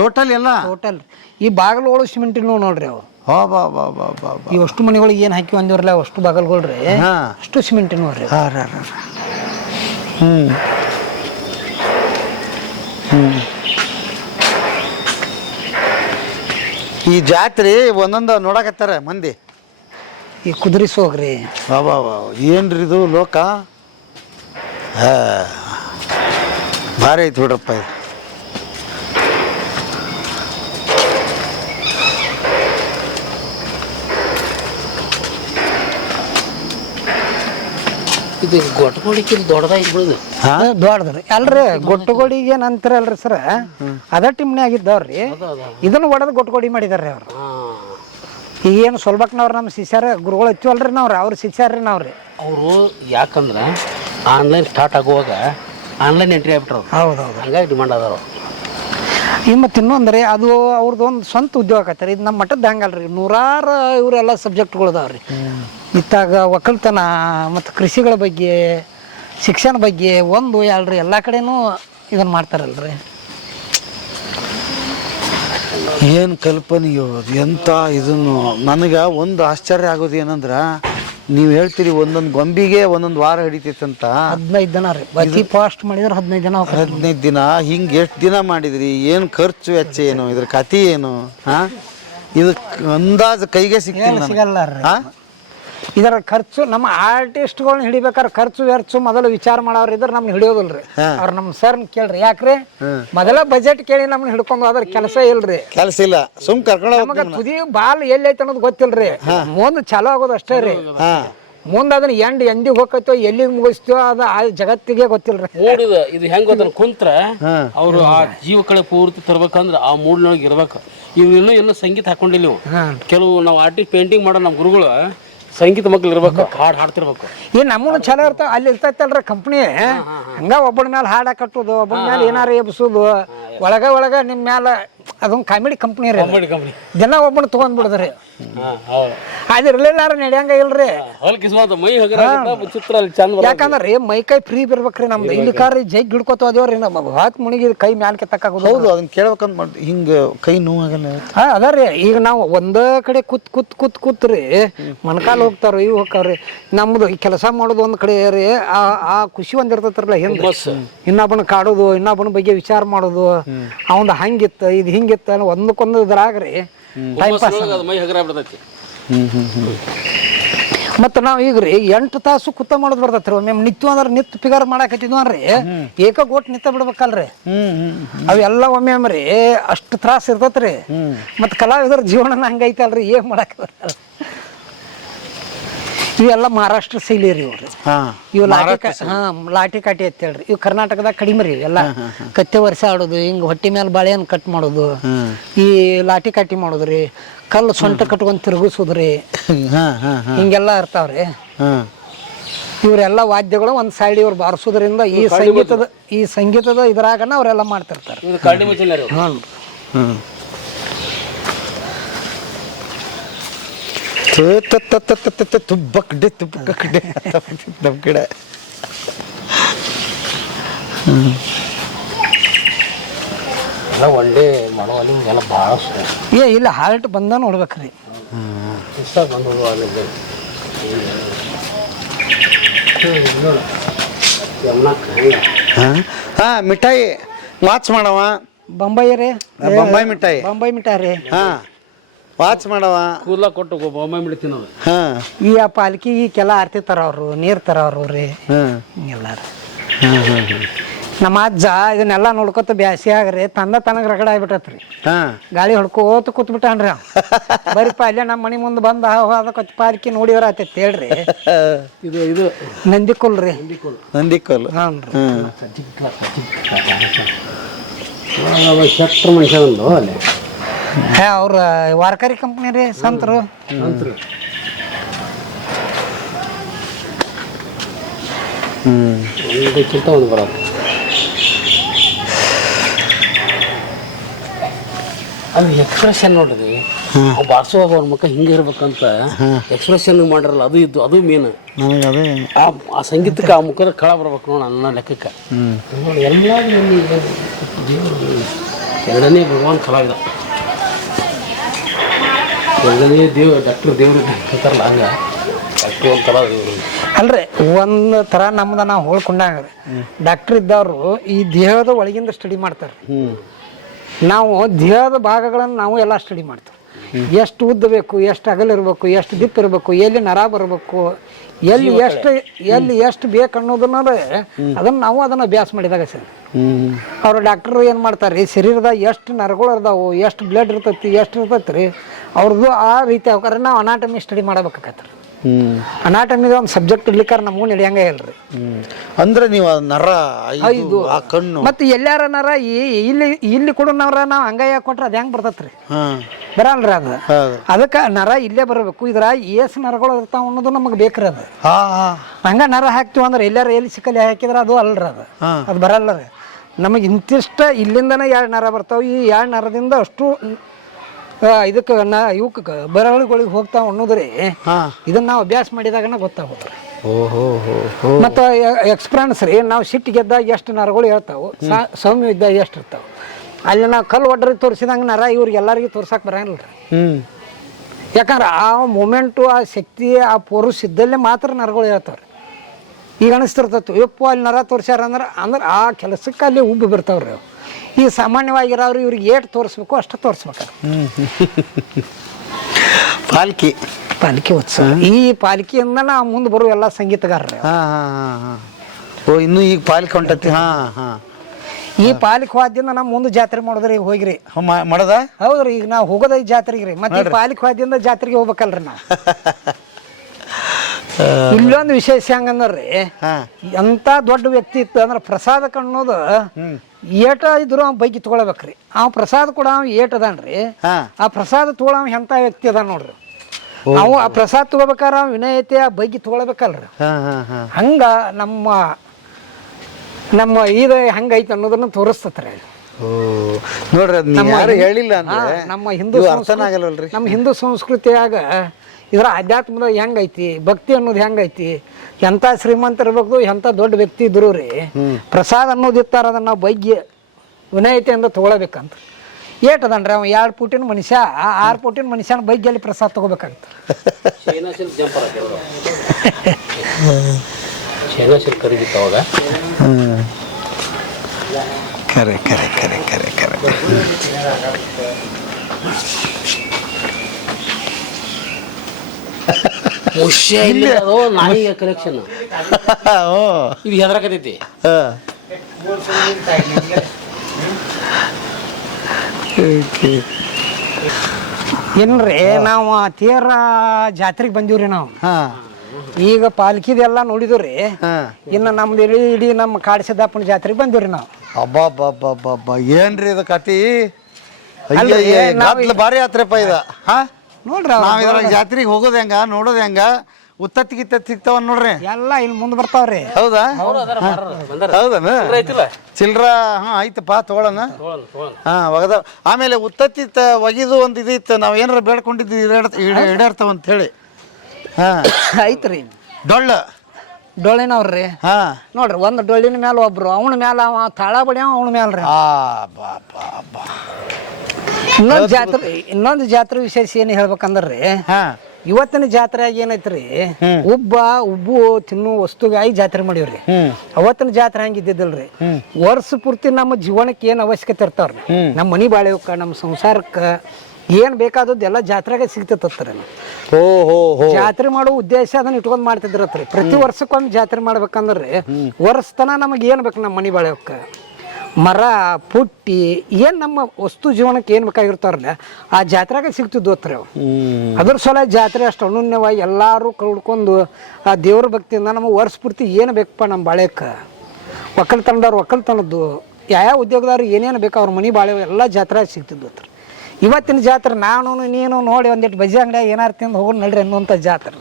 ಟೋಟಲ್ ಎಲ್ಲ ಟೋಟಲ್ ಈ ಬಾಗಿಲುಗಳು ಸಿಮೆಂಟಿನ ನೋಡ್ರಿ ಅವು. ಇವಷ್ಟು ಮನೆಗಳಿಗೆ ಏನ್ ಹಾಕಿ ಅಂದಿವ್ರಲ್ಲ ಅಷ್ಟು ಬಾಗಲ್ಗಳ್ರಿ ಅಷ್ಟು ಸಿಮೆಂಟಿನ ನೋಡ್ರಿ. ಈ ಜಾತ್ರೆ ಒಂದೊಂದು ನೋಡಕತ್ತಾರ ಮಂದಿ. ಈ ಕುದುರಿಸೋಗ್ರಿ ಏನ್ರಿ ಇದು ಲೋಕ ಭಾರಿ ಐತಿ ಬಿಡ್ರಪ್ಪ ಇದು. ಇದು ಗೊಟ್ಟಗೋಳಿಕೆ ದೊಡ್ಡದಾಗಿ ಬಿಡುದು. ದೊಡ್ಡದ್ರಿ ಅಲ್ರಿ. ಗೊಟ್ಟಗೋಡಿಗೆ ನಂತರ ಅಲ್ರಿ ಸರ ಅದ ಟಿಮ್ನೆ ಆಗಿದ್ದವ್ರಿ. ಇದನ್ನ ಒಡದ್ ಗೊಟ್ಟಗೋಡಿ ಮಾಡಿದಾರ್ರಿ ಅವ್ರು. ಈಗೇನು ಸೊಲ್ಬಕ್ನವ್ರು ನಮ್ಮ ಶಿಷ್ಯರ ಗುರುಗಳು ಹಚ್ಚಿವಲ್ರಿ ನಾವ್ರಿ ಅವ್ರ ಶಿಷ್ಯರ್ರಿ ನಾವ್ರಿ. ಅವರು ಯಾಕಂದ್ರೆ ಆನ್ಲೈನ್ ಸ್ಟಾರ್ಟ್ ಆಗುವಾಗ ಆನ್ಲೈನ್ ಎಂಟ್ರಿ ಆಗ್ಬಿಟ್ರು. ಹೌದೌದು ಹಂಗಾಗಿ ಡಿಮಾಂಡ್ ಅದಾರ. ಈಗ ಮತ್ತೆ ಇನ್ನೊಂದ್ರಿ ಅದು ಅವ್ರದ್ದು ಒಂದು ಸ್ವಂತ ಉದ್ಯೋಗ ಆಕತ್ರಿ. ಇದು ನಮ್ಮ ಮಠದ್ದು ಹಂಗಲ್ರಿ. ನೂರಾರು ಇವರೆಲ್ಲ ಸಬ್ಜೆಕ್ಟ್ಗಳು ಅದಾವ್ರಿ. ಇತ್ತಾಗ ಒಕ್ಕಲ್ತನ ಮತ್ತು ಕೃಷಿಗಳ ಬಗ್ಗೆ, ಶಿಕ್ಷಣ ಬಗ್ಗೆ ಒಂದು ಎರಡ್ರಿ ಎಲ್ಲ ಕಡೆನೂ ಇದನ್ನು ಮಾಡ್ತಾರಲ್ರಿ. ಏನು ಕಲ್ಪನೆಯೋ ಎಂಥ ಇದನ್ನು ನನಗೆ ಒಂದು ಆಶ್ಚರ್ಯ ಆಗೋದು ಏನಂದ್ರೆ ನೀವು ಹೇಳ್ತೀರಿ ಒಂದೊಂದು ಗೊಂಬಿಗೆ ಒಂದೊಂದು ವಾರ ಹಿಡಿತೈತಂತ 15 ದಿನ ರೀ ಅತಿ ಫಾಸ್ಟ್ ಮಾಡಿದ್ರೆ 15 ದಿನ 15 ದಿನ ಹಿಂಗೆ ಎಷ್ಟು ದಿನ ಮಾಡಿದ್ರಿ ಏನು ಖರ್ಚು ವೆಚ್ಚ ಏನು ಇದ್ರ ಕತೆ ಏನು ಹಾಂ ಇದು ಅಂದಾಜು ಕೈಗೆ ಸಿಗ್ತಿಲ್ಲ ಸಿಗಲ್ಲ ರೀ ಹಾಂ ಇದರ ಖರ್ಚು ನಮ್ಮ ಆರ್ಟಿಸ್ಟ್ಗಳನ್ನ ಹಿಡಿಬೇಕಾದ್ರೆ ಖರ್ಚು ವೆಚ್ಚು ಮೊದಲು ವಿಚಾರ ಮಾಡೋರು ಇದ್ರೆ ನಮ್ಗೆ ಹಿಡಿಯೋದಿಲ್ರಿ ಅವ್ರು ನಮ್ಮ ಸರ್ನ ಕೇಳ್ರಿ ಯಾಕ್ರಿ ಮೊದಲ ಬಜೆಟ್ ಕೇಳಿ ನಮ್ನ ಹಿಡ್ಕೊಂಡು ಅದ್ರ ಕೆಲಸ ಇಲ್ರಿ ಕೆಲಸ ಇಲ್ಲ ಸುಮ್ ಕರ್ಕೊಂಡು ನಮಗ ತುದಿ ಬಾಲ್ ಎಲ್ಲಿ ಐತೆ ಅನ್ನೋದು ಗೊತ್ತಿಲ್ರಿ ಮುಂದ್ ಚಾಲು ಆಗೋದು ಅಷ್ಟೇ ರೀ ಮುಂದೆ ಅದನ್ನ ಎಂದಿಗೆ ಹೋಗತ್ತೋ ಎಲ್ಲಿಗೆ ಮುಗಿಸ್ತೋ ಅದು ಆ ಜಗತ್ತಿಗೆ ಗೊತ್ತಿಲ್ರಿ ಮೂಡಿದ ಇದು ಹೆಂಗ್ ಗೊತ್ತ ಕುಂತ್ರ ಅವ್ರು ಆ ಜೀವ ಕಡೆ ಪೂರ್ತಿ ತರ್ಬೇಕಂದ್ರ ಆ ಮೂಡ್ನೊಳಗೆ ಇರ್ಬೇಕು ಇವ್ರು ಇನ್ನೂ ಸಂಗೀತ ಹಾಕೊಂಡಿಲ್ಲ ಇವು ಕೆಲವು ನಾವು ಆರ್ಟಿಸ್ಟ್ ಪೇಂಟಿಂಗ್ ಮಾಡೋ ನಮ್ಮ ಗುರುಗಳು ಸಂಗೀತ ಮಕ್ಳು ಇರ್ಬೇಕು ಹಾಡು ಹಾಡ್ತಿರ್ಬೇಕು ಈ ನಮ್ಮನ್ನು ಚಲೋ ಇರ್ತಾವ ಅಲ್ಲಿ ಇರ್ತೈತಲ್ರಿ ಕಂಪ್ನಿ ಹಂಗ ಒಬ್ಬನ ಮೇಲೆ ಹಾಡ ಕಟ್ಟೋದು ಒಬ್ಬನ ಮೇಲೆ ಏನಾರ ಎಬ್ಸೋದು ಒಳಗ ನಿಮ್ಮ ಮ್ಯಾಲ ಅದೊಂದು ಕಾಮಿಡಿ ಕಂಪ್ನಿ ರೀ ದಿನ ಒಬ್ಬನ ತಗೊಂಡ್ಬಿಡ್ದ್ರಿ ಅದು ಇರ್ಲಿಲ್ಲ ನಡೆಯಂಗ ಇಲ್ರಿ ಯಾಕಂದ್ರಿ ಮೈ ಕೈ ಫ್ರೀ ಬಿರ್ಬೇಕ್ರಿ ನಮ್ದು ಇಲ್ಲಿ ಕಾರ್ರಿ ಜೈಗ್ ಹಿಡ್ಕೋತ ಹೋದೇವ್ರಿ ನಮ್ಮ ಹಾಕಿ ಮುಣಿಗಿ ಕೈ ಮ್ಯಾಲ್ಕೆ ತಕ್ಕಾಗೋದು ಹೌದು ಅದನ್ನ ಕೇಳ್ಬೇಕಂತ ಮಾಡಿ ಹಿಂಗೆ ಕೈ ನೋವಾಗಲ್ಲ ಅದರಿ ಈಗ ನಾವು ಒಂದ ಕಡೆ ಕೂತ್ರಿ ಮನ್ಕಾಲ್ ಹೋಗ್ತಾರ ಇವ್ ಹೋಗ್ತಾವ್ರಿ ನಮ್ದು ಈ ಕೆಲಸ ಮಾಡೋದು ಒಂದ್ ಕಡೆ ರೀ ಆ ಖುಷಿ ಒಂದ್ ಇರ್ತೈತ್ರಲ್ಲ ಹಿಂದೆ ಇನ್ನೊಬ್ಬನ ಕಾಡೋದು ಇನ್ನೊಬ್ಬನ ಬಗ್ಗೆ ವಿಚಾರ ಮಾಡೋದು ಅವಂದ ಹಂಗಿತ್ತ ಇದು ಹಿಂಗಿತ್ತ ಒಂದಕ್ಕೊಂದು ಇದ್ರಾಗ್ರಿ ಟೈಮ್ ಪಾಸ್ ಮತ್ತ ನಾವ್ ಈಗ್ರಿ 8 ತಾಸು ಕುತ್ತ ಮಾಡೋದ್ ಬರ್ತೈತ್ರಿ ಒಮ್ಮೆ ನಿತ್ಯ ಅಂದ್ರೆ ನಿತ್ ಫಿಗರ್ ಮಾಡಾಕತ್ತಿದ್ವಿ ಅನ್ರಿ ಏಕಗೋಟ್ ನಿತ್ತ ಬಿಡ್ಬೇಕಲ್ರಿ ಅವೆಲ್ಲ ಒಮ್ಮೆ ಅಷ್ಟು ತ್ರಾಸ ಇರ್ತೈತ್ರಿ ಮತ್ ಕಲಾವಿದರ ಜೀವನ ಹಂಗೈತಲ್ರಿ ಏನ್ ಮಾಡಾಕ ಇವೆಲ್ಲ ಮಹಾರಾಷ್ಟ್ರ ಶೈಲಿ ರೀ ಇವ್ರಿ ಇವು ಲಾಟಿ ಕಾಟಿ ಅಂತ ಹೇಳ್ರಿ ಇವ್ ಕರ್ನಾಟಕದಾಗ ಕಡಿಮೆ ರೀ ಎಲ್ಲ ಕತ್ತೆ ವರ್ಷ ಆಡೋದು ಹಿಂಗ ಹೊಟ್ಟಿ ಮೇಲೆ ಬಾಳೆಹಣ್ಣು ಕಟ್ ಮಾಡೋದು ಈ ಲಾಟಿ ಕಾಟಿ ಮಾಡೋದ್ರಿ ಕಲ್ಲು ಸೊಂಟ ಕಟ್ಕೊಂಡ್ ತಿರುಗಿಸೋದ್ರಿ ಹಿಂಗೆಲ್ಲ ಇರ್ತಾವ್ರಿ ಇವರೆಲ್ಲ ವಾದ್ಯಗಳು ಒಂದ್ ಸೈಡ್ ಇವ್ರು ಬಾರಿಸೋದ್ರಿಂದ ಈ ಸಂಗೀತದ ಇದ್ರಾಗನ ಅವ್ರೆಲ್ಲ ಮಾಡ್ತಿರ್ತಾರೆ ತುಬ್ಬಕಡೆ ನಮ್ ಕಡೆ ಒಳ್ಳೆ ಮಾಡೋಲ್ಲಿ ಎಲ್ಲ ಭಾಳ ಇಲ್ಲ ಹಾರ್ಟ್ ಬಂದ ನೋಡ್ಬೇಕ್ರಿ ಮಿಠಾಯಿ ವಾಚ್ ಮಾಡವ ಬೊಂಬಾಯಿ ರೀ ಬೊಂಬಾಯಿ ಮಿಠಾಯಿ ರೀ ವಾಚ್ ಮಾಡವ ಕೂದಲ ಕೊಟ್ಟು ಬೊಂಬಾಯಿ ಮಿಡಿ ತಿನ್ನೋದು ಈ ಪಾಲ್ಕಿ ಈಕೆಲ್ಲ ಆರ್ತಿ ತರವ್ರು ನೀರ್ ತರವ್ರು ರೀ ಹಿಂಗೆಲ್ಲ ನಮ್ಮ ಅಜ್ಜ ಇದನ್ನೆಲ್ಲ ನೋಡ್ಕೊತ ಬ್ಯಾಸಿ ಆಗ್ರಿ ತನಗ ರಗಡ ಆಗ್ಬಿಟ್ಟತ್ರಿ ಗಾಳಿ ಹೊಡ್ಕೋತ ಕೂತ್ಬಿಟ್ಟಾನ್ರಿ ಬರೀಪ ಅಲ್ಲೇ ನಮ್ಮ ಮನಿ ಮುಂದೆ ಬಂದ ಅದಕ್ಕೆ ಪಾಲ್ಕಿ ನೋಡಿದ್ರ ಆತೈತಿ ಹೇಳ್ರಿ ಇದು ನಂದಿಕೊಲ್ ರೀ ನಂದಿಕೊಲ್ ಶೆಟ್ರ ಮನುಷ್ಯ ಒಂದು ಅಲ್ಲಿ ಅವ್ರ ವಾರ್ಕರಿ ಕಂಪ್ನಿ ರೀ ಸಂತರು ಒಂದು ಬರೋದು ಅದು ಎಕ್ಸ್ಪ್ರೆಷನ್ ನೋಡ್ರಿ ಬಾರಿಸುವಾಗ ಅವ್ರ ಮುಖ ಹಿಂಗೆ ಇರ್ಬೇಕಂತ ಎಕ್ಸ್ಪ್ರೆಷನ್ ಮಾಡಿರಲ್ಲ ಅದು ಇದ್ದು ಅದು ಮೇನ್ ಆ ಸಂಗೀತಕ್ಕೆ ಆ ಮುಖದ ಕಳ ಬರ್ಬೇಕು ನೋಡ ನನ್ನ ಲೆಕ್ಕಕ್ಕೆ ಎಲ್ಲ ಎರಡನೇ ಭಗವಾನ್ ಕಲಾವಿದ ಎರಡನೇ ಡಾಕ್ಟರ್ ದೇವ್ರು ಹೇಳ್ತಾರಲ್ಲ ಹಂಗ ಡಾಕ್ಟ್ರು ಒಂಥರ ಅಲ್ರಿ ಒಂದ್ ತರ ನಮ್ದ ನಾವು ಹೋಳ್ಕೊಂಡಾಗ್ರಿ ಡಾಕ್ಟರ್ ಇದ್ದವ್ರು ಈ ದೇಹದ ಒಳಗಿಂದ ಸ್ಟಡಿ ಮಾಡ್ತಾರೆ ನಾವು ದೇಹದ ಭಾಗಗಳನ್ನು ನಾವು ಎಲ್ಲ ಸ್ಟಡಿ ಮಾಡ್ತೀವಿ ಎಷ್ಟು ಉದ್ದ ಬೇಕು ಎಷ್ಟು ಅಗಲ ಇರಬೇಕು ಎಷ್ಟು ದಿಪ್ಪ ಇರಬೇಕು ಎಲ್ಲಿ ನರ ಬರಬೇಕು ಎಲ್ಲಿ ಎಷ್ಟು ಬೇಕು ಅನ್ನೋದನ್ನ ಅದನ್ನ ನಾವು ಅದನ್ನ ಅಭ್ಯಾಸ ಮಾಡಿದಾಗ ಸರ್ ಅವ್ರು ಡಾಕ್ಟರ್ ಏನು ಮಾಡ್ತಾರೆ ಶರೀರದಾಗ ಎಷ್ಟು ನರಗಳು ಇರ್ತಾವು ಎಷ್ಟು ಬ್ಲಡ್ ಇರ್ತೈತಿ ಎಷ್ಟು ಇರ್ತೈತಿ ರೀ ಅವ್ರದ್ದು ಆ ರೀತಿ ಅವ್ರ ನಾವು ಅನಾಟಮಿ ಸ್ಟಡಿ ಮಾಡಬೇಕಾಗತ್ತೆ ಅನಾಟಮಿದ ಒಂದು ಸಬ್ಜೆಕ್ಟ್ ಇರ್ಲಿಕ್ಕಾರ ನಮಗೂ ನಡೆಯಂಗ ಇಲ್ರಿ ಅಂದ್ರೆ ನೀವು ನರ ಇದು ಆ ಕಣ್ಣು ಮತ್ತೆ ಎಲ್ಲಾರ ನರ ಇಲ್ಲಿ ಕೊಡೋ ನರ ನಾವು ಹಂಗಾಯ ಕೊಟ್ರೆ ಅದ್ ಹೆಂಗ್ ಬರ್ತೈತ್ರಿ ಬರಲ್ರಿ ಅದು ಅದಕ್ಕೆ ನರ ಇಲ್ಲೇ ಬರಬೇಕು ಇದ್ರ ಏಸ್ ನರಗಳು ಇರ್ತಾವ ಅನ್ನೋದು ನಮಗೆ ಬೇಕ್ರಿ ಅದು ಹಂಗ ನರ ಹಾಕ್ತಿವಿ ಅಂದ್ರೆ ಎಲ್ಲಾರ ಎಲ್ಲಿ ಸಿಕ್ಕಲ್ಲಿ ಹಾಕಿದ್ರೆ ಅದು ಅಲ್ರಿ ಅದು ಬರಲ್ಲ ರೀ ನಮಗೆ ಇಂತಿಷ್ಟ ಇಲ್ಲಿಂದನೇ 2 ನರ ಬರ್ತಾವ ಈ 2 ನರದಿಂದ ಅಷ್ಟು ಇದಕ್ಕೆ ಇವಕ್ಕೆ ಬರಹಗಳಿಗಳಿಗೆ ಹೋಗ್ತಾವ ಅನ್ನೋದ್ರಿ ಇದನ್ನ ನಾವು ಅಭ್ಯಾಸ ಮಾಡಿದಾಗನ ಗೊತ್ತಾಗೋದ್ರಿ ಮತ್ತು ಎಕ್ಸ್ಪೀರಿಯನ್ಸ್ ರೀ ನಾವು ಸಿಟ್ಟು ಗೆದ್ದಾಗ ಎಷ್ಟು ನರಗಳು ಹೇಳ್ತಾವು ಸೌಮ್ಯ ಇದ್ದಾಗ ಎಷ್ಟು ಇರ್ತಾವೆ ಅಲ್ಲಿ ನಾವು ಕಲ್ಲು ಒಡ್ರಿ ತೋರಿಸಿದಂಗೆ ನರ ಇವ್ರಿಗೆ ಎಲ್ಲರಿಗೂ ತೋರ್ಸಕ್ಕೆ ಬರಂಗಿಲ್ಲ ರೀ. ಯಾಕಂದ್ರೆ ಆ ಮೂಮೆಂಟು, ಆ ಶಕ್ತಿ, ಆ ಪೋರುಸ್ ಇದ್ದಲ್ಲೇ ಮಾತ್ರ ನರಗಳು ಹೇಳ್ತಾವ್ರಿ. ಈಗ ಅನಿಸ್ತಿರ್ತೈತಿ ಯಪ್ಪ ಅಲ್ಲಿ ನರ ತೋರಿಸ್ಯಾರ ಅಂದ್ರೆ ಆ ಕೆಲಸಕ್ಕೆ ಅಲ್ಲಿ ಉಬ್ಬು ಬರ್ತಾವ್ರಿ ಅವು. ಈ ಸಾಮಾನ್ಯವಾಗಿರೋರು ಇವ್ರಿಗೆ ಏಟ್ ತೋರಿಸ್ಬೇಕು ಅಷ್ಟು ತೋರಿಸ್ಬೇಕು. ಪಾಲ್ಕಿ ಉತ್ಸವ, ಈ ಪಾಲ್ಕಿಯಿಂದ ನಾವು ಮುಂದೆ ಬರೋ ಎಲ್ಲ ಸಂಗೀತಗಾರರು. ಓ ಇನ್ನು ಈಗ ಪಾಲಿಕೆ ಹೊಂಟತಿ. ಈ ಪಾಲಿಕೆ ವಾದ್ಯದಿಂದ ನಾವು ಮುಂದೆ ಜಾತ್ರೆ ಮಾಡಿದ್ರಿ, ಈಗ ಹೋಗಿರಿ ಮಾಡದ. ಹೌದ್ರಿ, ಈಗ ನಾವು ಹೋಗೋದ ಈ ಜಾತ್ರೆಗೆ ರೀ. ಮತ್ತೆ ಪಾಲಿಕೆ ವಾದ್ಯದಿಂದ ಜಾತ್ರೆಗೆ ಹೋಗ್ಬೇಕಲ್ರಿ ನಾವು. ಇಲ್ಲೊಂದು ವಿಶೇಷ ಹೆಂಗಂದ್ರಿ, ಎಂತ ದೊಡ್ಡ ವ್ಯಕ್ತಿ ಇತ್ತು ಅಂದ್ರೆ ಪ್ರಸಾದಕ್ಕೆ ಅನ್ನೋದು ಏಟ ಇದ್ರು ಅವ್ ಬೈಕಿ ತಗೊಳ್ಬೇಕ್ರಿ. ಅವ್ ಪ್ರಸಾದ ಕೂಡ ಅವ್ ಏಟ್ ಅದಾನ್ರಿ, ಆ ಪ್ರಸಾದ ತಗೊಳ ಎಂತ ವ್ಯಕ್ತಿ ಅದ ನೋಡ್ರಿ. ನಾವು ಆ ಪ್ರಸಾದ ತಗೋಬೇಕಾರ ವಿನಯತೆ ಆ ಬೈಕಿ ತಗೊಳ್ಬೇಕಲ್ರಿ. ಹಂಗ ನಮ್ಮ ಇದು ಹಂಗೈತೆ ಅನ್ನೋದನ್ನ ತೋರಿಸ್ತತ್ರಿ. ನೋಡ್ರಿ ಹೇಳಿಲ್ಲ ನಮ್ಮ ಹಿಂದೂ ಸಂಸ್ಕೃತಿಯಾಗ ಇದರ ಅಧ್ಯಾತ್ಮದ ಹೆಂಗೈತಿ, ಭಕ್ತಿ ಅನ್ನೋದು ಹೆಂಗೈತಿ, ಎಂತ ಶ್ರೀಮಂತ ಇರ್ಬೇಕು, ಎಂತ ದೊಡ್ಡ ವ್ಯಕ್ತಿ ಇದ್ರು ರೀ, ಪ್ರಸಾದ ಅನ್ನೋದು ಇರ್ತಾರ ಅದನ್ನ ನಾವು ಬೈಗ್ಯ ವಿನಯತೆಯಿಂದ ತಗೊಳ್ಬೇಕಂತ. ಏಟದನ್ರಿ ಅವ 2 ಫೂಟಿನ ಮನುಷ್ಯ, 6 ಫೂಟಿನ ಮನುಷ್ಯನ ಬೈಗ್ಯಲ್ಲಿ ಪ್ರಸಾದ ತಗೋಬೇಕಂತ. ಕರೆ ಕರೆ ಕರೆ ಕರೆ ಕರೆ. ನಾಯಿ ಕಲೆಕ್ಷನ್ ಇದು ಹೆದರಕತೈತಿ. ಏನ್ರಿ ನಾವು ತೇರ ಜಾತ್ರೆಗೆ ಬಂದೀವ್ರಿ ನಾವು. ಈಗ ಪಾಲ್ಕಿದೆಲ್ಲ ನೋಡಿದ್ರಿ. ಇನ್ನು ನಮ್ದು ಇಡೀ ನಮ್ಮ ಕಾಡಸಿದ್ದಪ್ಪನ ಜಾತ್ರೆಗೆ ಬಂದಿವ್ರಿ ನಾವು. ಅಬ್ಬಬ್ಬಬ್ಬಬ್ಬ ಏನ್ರಿ ಇದು ಕತಿ. ಭಾರಿ ಯಾತ್ರೆಪ್ಪ ಇದ. ನೋಡ್ರಿ ನಾವ್ ಇದ್ರಾಗ ಜಾತ್ರೆಗೆ ಹೋಗೋದ್ ಹೆಂಗ, ನೋಡೋದ್ ಹೆಂಗ, ಉತ್ತತ್ತಿ ಗಿತ್ತತ್ತಿ ಸಿಗ್ತಾವ ನೋಡ್ರಿ. ಎಲ್ಲ ಇಲ್ಲಿ ಮುಂದೆ ಬರ್ತಾವ್ರಿ. ಹೌದಾ? ಹೌದನ ಚಿಲ್ರ? ಆಯ್ತಪ್ಪ ತಗೊಳನ. ಒಗದ. ಆಮೇಲೆ ಉತ್ತತ್ತಿ ಒಗಿದು ಒಂದ್ ಇದಿತ್ತು, ನಾವ್ ಏನಾರ ಬೇಡ್ಕೊಂಡಿದ್ವಿ ಈಡೇರ್ತಾವ ಅಂತ ಹೇಳಿ. ಐತ್ರಿ ಡೊಳ್ಳಿನವ್ರಿ. ನೋಡ್ರಿ ಒಂದು ಡೊಳ್ಳಿನ ಮ್ಯಾಲ ಒಬ್ರು, ಅವನ ಮ್ಯಾಲ ಅವ ತಾಳ ಬಡಿಯವ, ಅವನ ಮ್ಯಾಲ್ರಿ. ಇನ್ನೊಂದು ಜಾತ್ರೆ ವಿಶೇಷ ಏನ್ ಹೇಳ್ಬೇಕಂದ್ರಿ, ಇವತ್ತಿನ ಜಾತ್ರೆಯಾಗ ಏನೈತ್ರಿ, ಉಬ್ಬು ತಿನ್ನು ವಸ್ತುಗಾಗಿ ಜಾತ್ರೆ ಮಾಡಿವ್ರಿ. ಅವತ್ತಿನ ಜಾತ್ರೆ ಹಂಗಿದ್ದಿದ್ದಲ್ರಿ. ವರ್ಷ ಪೂರ್ತಿ ನಮ್ಮ ಜೀವನಕ್ಕೆ ಏನ್ ಅವಶ್ಯಕತೆ ಇರ್ತಾವ್ರಿ, ನಮ್ಮ ಮನಿ ಬಾಳ್ಯವಕ್ಕ, ನಮ್ಮ ಸಂಸಾರಕ್ಕ ಏನ್ ಬೇಕಾದದ್ದು ಎಲ್ಲ ಜಾತ್ರೆಗೆ ಸಿಗ್ತತ್ರಿ. ಜಾತ್ರೆ ಮಾಡೋ ಉದ್ದೇಶ ಅದನ್ನ ಇಟ್ಕೊಂಡ್ ಮಾಡ್ತಿದ್ರತ್ರಿ. ಪ್ರತಿ ವರ್ಷಕ್ಕೊಂದು ಜಾತ್ರೆ ಮಾಡ್ಬೇಕಂದ್ರಿ ವರ್ಷ ತನ ನಮಗೆ ಏನ್ ಬೇಕು, ನಮ್ಮ ಮನಿ ಬಾಳ್ಯವಕ್ಕ ಮರ ಪುಟ್ಟಿ ಏನ್ ನಮ್ಮ ವಸ್ತು ಜೀವನಕ್ಕೆ ಏನ್ ಬೇಕಾಗಿರ್ತಾರಲ್ಲ ಆ ಜಾತ್ರೆಗೆ ಸಿಗ್ತಿದ್ವತ್ರಿ ಅವು. ಅದ್ರ ಸಲ ಜಾತ್ರೆ ಅಷ್ಟು ಅನನ್ಯವಾಗಿ ಎಲ್ಲಾರು ಕಳ್ಕೊಂಡು ಆ ದೇವ್ರ ಭಕ್ತಿಯಿಂದ ನಮ್ಮ ವರ್ಷ ಪೂರ್ತಿ ಏನು ಬೇಕಪ್ಪ ನಮ್ಮ ಬಾಳೆಕ್ಕ, ಒಕ್ಕಲ್ತನದವ್ರು ಒಕ್ಕಲ್ತನದ್ದು, ಯಾವ ಉದ್ಯೋಗದವ್ರು ಏನೇನು ಬೇಕು ಅವ್ರ ಮನಿ ಬಾಳೆ ಎಲ್ಲ ಜಾತ್ರೆಗೆ ಸಿಗ್ತಿದ್ವತ್ರಿ. ಇವತ್ತಿನ ಜಾತ್ರೆ ನಾನು ನೀನು ನೋಡಿ ಒಂದಿಟ್ಟು ಬಜ್ಜಿ ಅಂಗಡಿಯಾಗ ಏನಾರು ತಿಂದು ಹೋಗೋಣ ನಡ್ರಿ ಅನ್ನುವಂಥ ಜಾತ್ರೆ.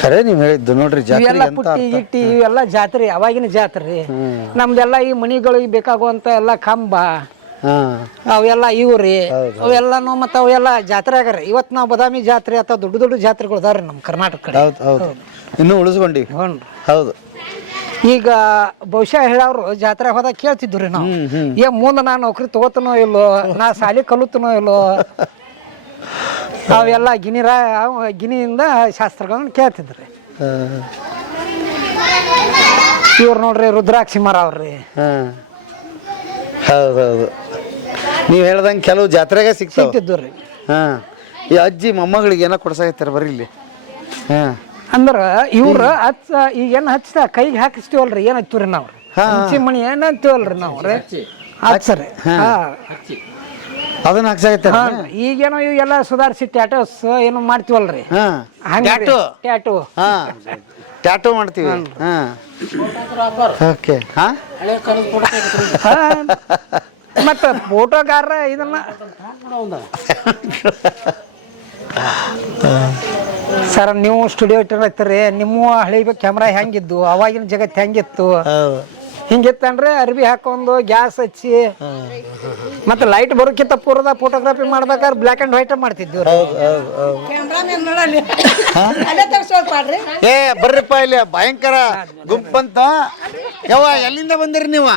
ಖರೆ ನೀವು ಹೇಳಿದ್ದು ನೋಡ್ರಿ. ಇವೆಲ್ಲ ಪುಟ್ಟಿ ಗಿಟ್ಟಿ ಇವೆಲ್ಲ ಜಾತ್ರೆ, ಅವಾಗಿನ ಜಾತ್ರೆ. ನಮ್ದೆಲ್ಲ ಈ ಮನಿಗಳಿಗೆ ಬೇಕಾಗುವಂತ ಎಲ್ಲ ಕಂಬ ಅವೆಲ್ಲ ಇವ್ರಿ, ಅವೆಲ್ಲನು ಮತ್ತೆ ಅವೆಲ್ಲ ಜಾತ್ರೆ ಆಗ್ರಿ. ಇವತ್ತು ನಾವು ಬದಾಮಿ ಜಾತ್ರೆ ಅಥವಾ ದೊಡ್ಡ ದೊಡ್ಡ ಜಾತ್ರೆಗಳು ಅದಾವ್ರಿ ನಮ್ಮ ಕರ್ನಾಟಕ ಕಡೆ. ಇನ್ನೂ ಉಳಿಸ್ಕೊಂಡಿ. ಹೌದು. ಈಗ ಬಹುಶಃ ಹೇಳವ್ರು ಜಾತ್ರೆ ಹೋದಾಗ ಕೇಳ್ತಿದ್ವಿ ನಾವು, ಮುಂದೆ ನಾನು ನೌಕರಿ ತಗೋತನೋ ಇಲ್ಲೋ, ನಾ ಸಾಲಿ ಕಲುತ್ತನೋ ಇಲ್ಲೋ, ಅವೆಲ್ಲ ಗಿನಿಯಿಂದ ಶಾಸ್ತ್ರಗಳನ್ನ ಕೇಳ್ತಿದ್ರಿ. ಇವ್ರು ನೋಡ್ರಿ ರುದ್ರಾಕ್ಷಿ ಮರ ಅವ್ರಿ. ಹೌದೌದು, ನೀವ್ ಹೇಳ್ದಂಗೆ ಕೆಲವು ಜಾತ್ರೆಗೆ ಸಿಗ್ತಿದ್ರಿ. ಈ ಅಜ್ಜಿ ಮೊಮ್ಮಗಳಿಗೆ ಏನೋ ಕೊಡ್ಸಾಕತ್ತಾರ ಬರ್ರಿ ಇಲ್ಲಿ. ಅಂದ್ರ ಇವ್ರ ಈಗೇನ್ ಹಚ್ತ ಕೈಗೆ ಹಾಕಿಸ್ತೀವಲ್ರಿ, ಏನ್ ಹಚ್ತೀವ್ರಿ ನಾವ್ರಿ ಮಣಿ ಏನ್ ಅಂತೀವಲ್ರಿ ನಾವ್ರಿ ಹಚ್ಚ್ರಿ. ಅದನ್ನ ಹಾಕ್ಸಾಕತ್ತಾರ. ಈಗೇನೋ ಇವೆಲ್ಲ ಸುಧಾರಿಸಿ ಟ್ಯಾಟೋಸ್ ಏನೋ ಮಾಡ್ತೀವಲ್ರಿ, ಟ್ಯಾಟೋ ಮಾಡ್ತೀವಿ. ಮತ್ತ ಫೋಟೋಗಾರ ಇದನ್ನ ಸರ್ ನೀವು ಸ್ಟುಡಿಯೋ ಇಟ್ಟಿರ್ತೀರಿ, ನಿಮ್ಮ ಹಳಿ ಕ್ಯಾಮ್ರಾ ಹೆಂಗಿದ್ದು, ಅವಾಗಿನ ಜಗತ್ತು ಹೆಂಗಿತ್ತು, ಹಿಂಗಿತ್ತನ್ರಿ ಅರ್ಬಿ ಹಾಕೊಂಡು ಗ್ಯಾಸ್ ಹಚ್ಚಿ ಮತ್ತೆ ಲೈಟ್ ಬರೋಕ್ಕಿಂತ ಪೂರ್ವದ ಫೋಟೋಗ್ರಫಿ ಮಾಡ್ಬೇಕಾದ್ರೆ ಬ್ಲ್ಯಾಕ್ ಅಂಡ್ ವೈಟ್ ಮಾಡ್ತಿದ್ವಿ. ಏ ಬರ್ರಿಪ್ಪ ಇಲ್ಲಿ ಭಯಂಕರ ಗುಂಪಂತ. ಯಾವ ಎಲ್ಲಿಂದ ಬಂದಿರಿ ನೀವು?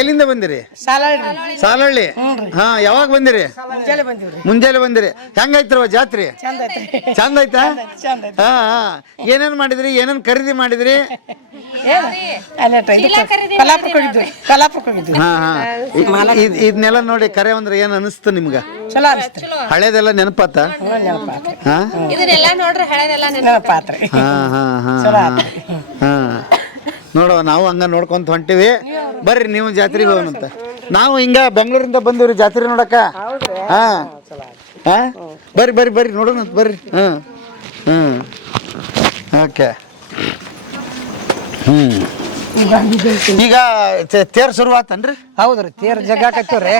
ಎಲ್ಲಿಂದ ಬಂದಿರಿ? ಸಾಲಹಳ್ಳಿ. ಹಾ, ಯಾವಾಗ ಬಂದಿರಿ? ಮುಂಜಾನೆ ಬಂದಿರಿ. ಹೆಂಗೈತ್ರವ ಜಾತ್ರೆ? ಚಂದ ಐತಾ? ಹಾ ಹಾ. ಏನೇನ್ ಮಾಡಿದ್ರಿ? ಏನೇನ್ ಖರೀದಿ ಮಾಡಿದ್ರಿ? ಹಾ ಹಾ. ಇದನ್ನೆಲ್ಲ ನೋಡಿ ಕರೆ ಅಂದ್ರೆ ಏನ್ ಅನಿಸ್ತು ನಿಮ್ಗ? ಹಳೇದೆಲ್ಲ ನೆನಪಾತ? ಹಾ ಹಾ. ನೋಡುವ, ನಾವು ಹಂಗ ನೋಡ್ಕೊಂತ ಹೊಂಟಿವಿ. ಬರ್ರಿ ನೀವು ಜಾತ್ರೆಗೆ ಹೋಗೋಣಂತ. ನಾವು ಹಿಂಗ ಬೆಂಗಳೂರಿಂದ ಬಂದಿವ್ರಿ ಜಾತ್ರೆ ನೋಡಕ. ಹಾ ಹಾ, ಬರ್ರಿ ಬರ್ರಿ ಬರ್ರಿ ನೋಡೋಣ ಬರ್ರಿ. ಓಕೆ. ಈಗ ತೇರ್ ಶುರು ಆತನ್ರಿ? ಹೌದ್ರಿ, ತೇರ್ ಜಗಾಕತ್ತೀವ್ರಿ.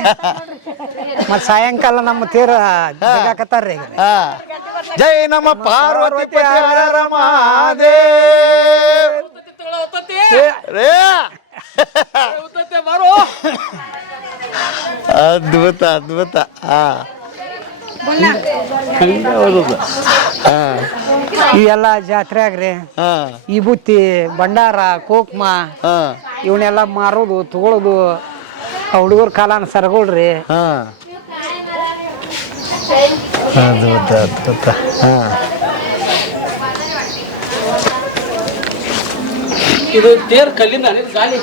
ಮತ್ ಸಾಯಂಕಾಲ ನಮ್ಮ ತೇರ್ ಜಗಾಕತ್ತಾರ್ರಿ. ಜೈ ನಮ್ಮ ಪಾರ್ವತಿ ಅದ್ಭುತ ಅದ್ಭುತ. ಇವೆಲ್ಲ ಜಾತ್ರೆಯಾಗ್ರಿ ವಿಭೂತಿ, ಭಂಡಾರ, ಕೋಕ್ಮ ಇವನ್ನೆಲ್ಲ ಮಾರೋದು ತಗೊಳ್ಳೋದು. ಹುಡುಗರ ಕಾಲನ ಸರಗೋಳ್ರಿ. ಅದ್ಭುತ ಅದ್ಭುತ. ಇದು ತೇರ್ ಕಲ್ಲಿಂದ ಗಾಲಿ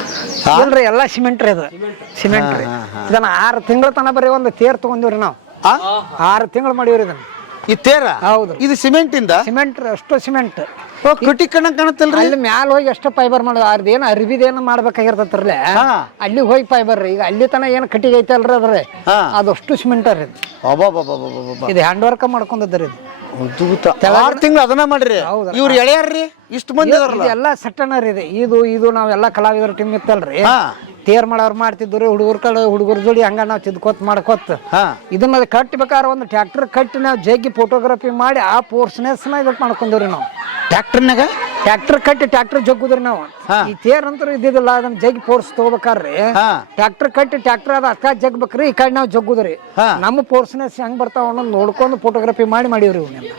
ಇಲ್ರಿ, ಎಲ್ಲ ಸಿಮೆಂಟ್ ರೀ. ಅದು ಸಿಮೆಂಟ್ ರೀ. ಇದನ್ನ 6 ತಿಂಗಳ ತನ ಬರೀ ಒಂದು ತೇರ್ ತಗೊಂಡಿವ್ರಿ ನಾವು. 6 ತಿಂಗಳು ಮಾಡಿವ್ರಿ ಇದನ್ನ. ಈ ತೇರ? ಹೌದು. ಇದು ಸಿಮೆಂಟ್ ಇಂದ? ಸಿಮೆಂಟ್, ಅಷ್ಟು ಸಿಮೆಂಟ್. ಕಟ್ಟಿ ಕಾಣತ್ತಲ್ರಿ? ಅಲ್ಲಿ ಮ್ಯಾಲ ಹೋಗಿ ಎಷ್ಟು ಫೈಬರ್ ಮಾಡೋದು. ಅರ್ದೇನು ಅರ್ಬಿದೇನು ಮಾಡ್ಬೇಕಾಗಿರ್ತತ್ರಲ್ಲ, ಅಲ್ಲಿ ಹೋಗಿ ಫೈಬರ್ ರೀ. ಈಗ ಅಲ್ಲಿ ತನ ಏನು ಕಟ್ಟಿಗೆ ಐತಲ್ರಿ ಅದ್ರಿ, ಅದಷ್ಟು ಸಿಮೆಂಟ್ ರೀ. ಇದು ಹ್ಯಾಂಡ್ ವರ್ಕ್ ಮಾಡ್ಕೊಂಡಿದ್ರಿ. ಇದು 6 ತಿಂಗಳು ಅದನ್ನ ಮಾಡ್ರಿ. ಇವ್ರು ಎಳೆಯಾರ್ರಿ ಇಷ್ಟು ಮಂದಿ ಎಲ್ಲ ಸೆಟ್ಟನರ್ ಇದೆ. ಇದು ನಾವೆಲ್ಲ ಕಲಾವಿದರ ಟೀಮ್ ಇತ್ತಲ್ರಿ, ತೇರ್ ಮಾಡೋರು ಮಾಡ್ತಿದ್ವಿ. ಹುಡುಗರ ಜೋಡಿ ಹಂಗ ನಾವು ತಿದ್ಕೋತ್ ಮಾಡ್ಕೋತ ಇದನ್ನ ಕಟ್ಟಬೇಕಾದ್ರೆ ಒಂದು ಟ್ರ್ಯಾಕ್ಟರ್ ಕಟ್ಟಿ ನಾವು ಜಗ್ಗಿ ಫೋಟೋಗ್ರಫಿ ಮಾಡಿ ಆ ಪೋರ್ಸ್ನೆಸ್ ಇದಕ್ಕೆ ಮಾಡ್ಕೊಂಡಿವ್ರಿ ನಾವು. ಟ್ರ್ಯಾಕ್ಟರ್ ಕಟ್ಟಿ ಟ್ರ್ಯಾಕ್ಟರ್ ಜಗ್ಗುದ್ರಿ ನಾವು. ಈ ತೇರ್ ಅಂತ ಇದ್ದಿದ್ದಿಲ್ಲ, ಅದನ್ನ ಜಗ್ಗಿ ಫೋರ್ಸ್ ತಗೋಬೇಕಾರ್ರಿ ಟ್ರ್ಯಾಕ್ಟರ್ ಕಟ್ಟಿ ಟ್ರ್ಯಾಕ್ಟರ್ ಅದ ಅಕ್ಕ ಜಗ್ಬೇಕ್ರಿ. ಈ ಕಡೆ ನಾವು ಜಗ್ಗುದ್ರಿ. ನಮ್ಮ ಪೋರ್ಸ್ನೆಸ್ ಹೆಂಗ್ ಬರ್ತಾವ ಅನ್ನೋದು ನೋಡ್ಕೊಂಡು ಫೋಟೋಗ್ರಫಿ ಮಾಡಿವ್ರಿ ಇವನ್ನೆಲ್ಲ.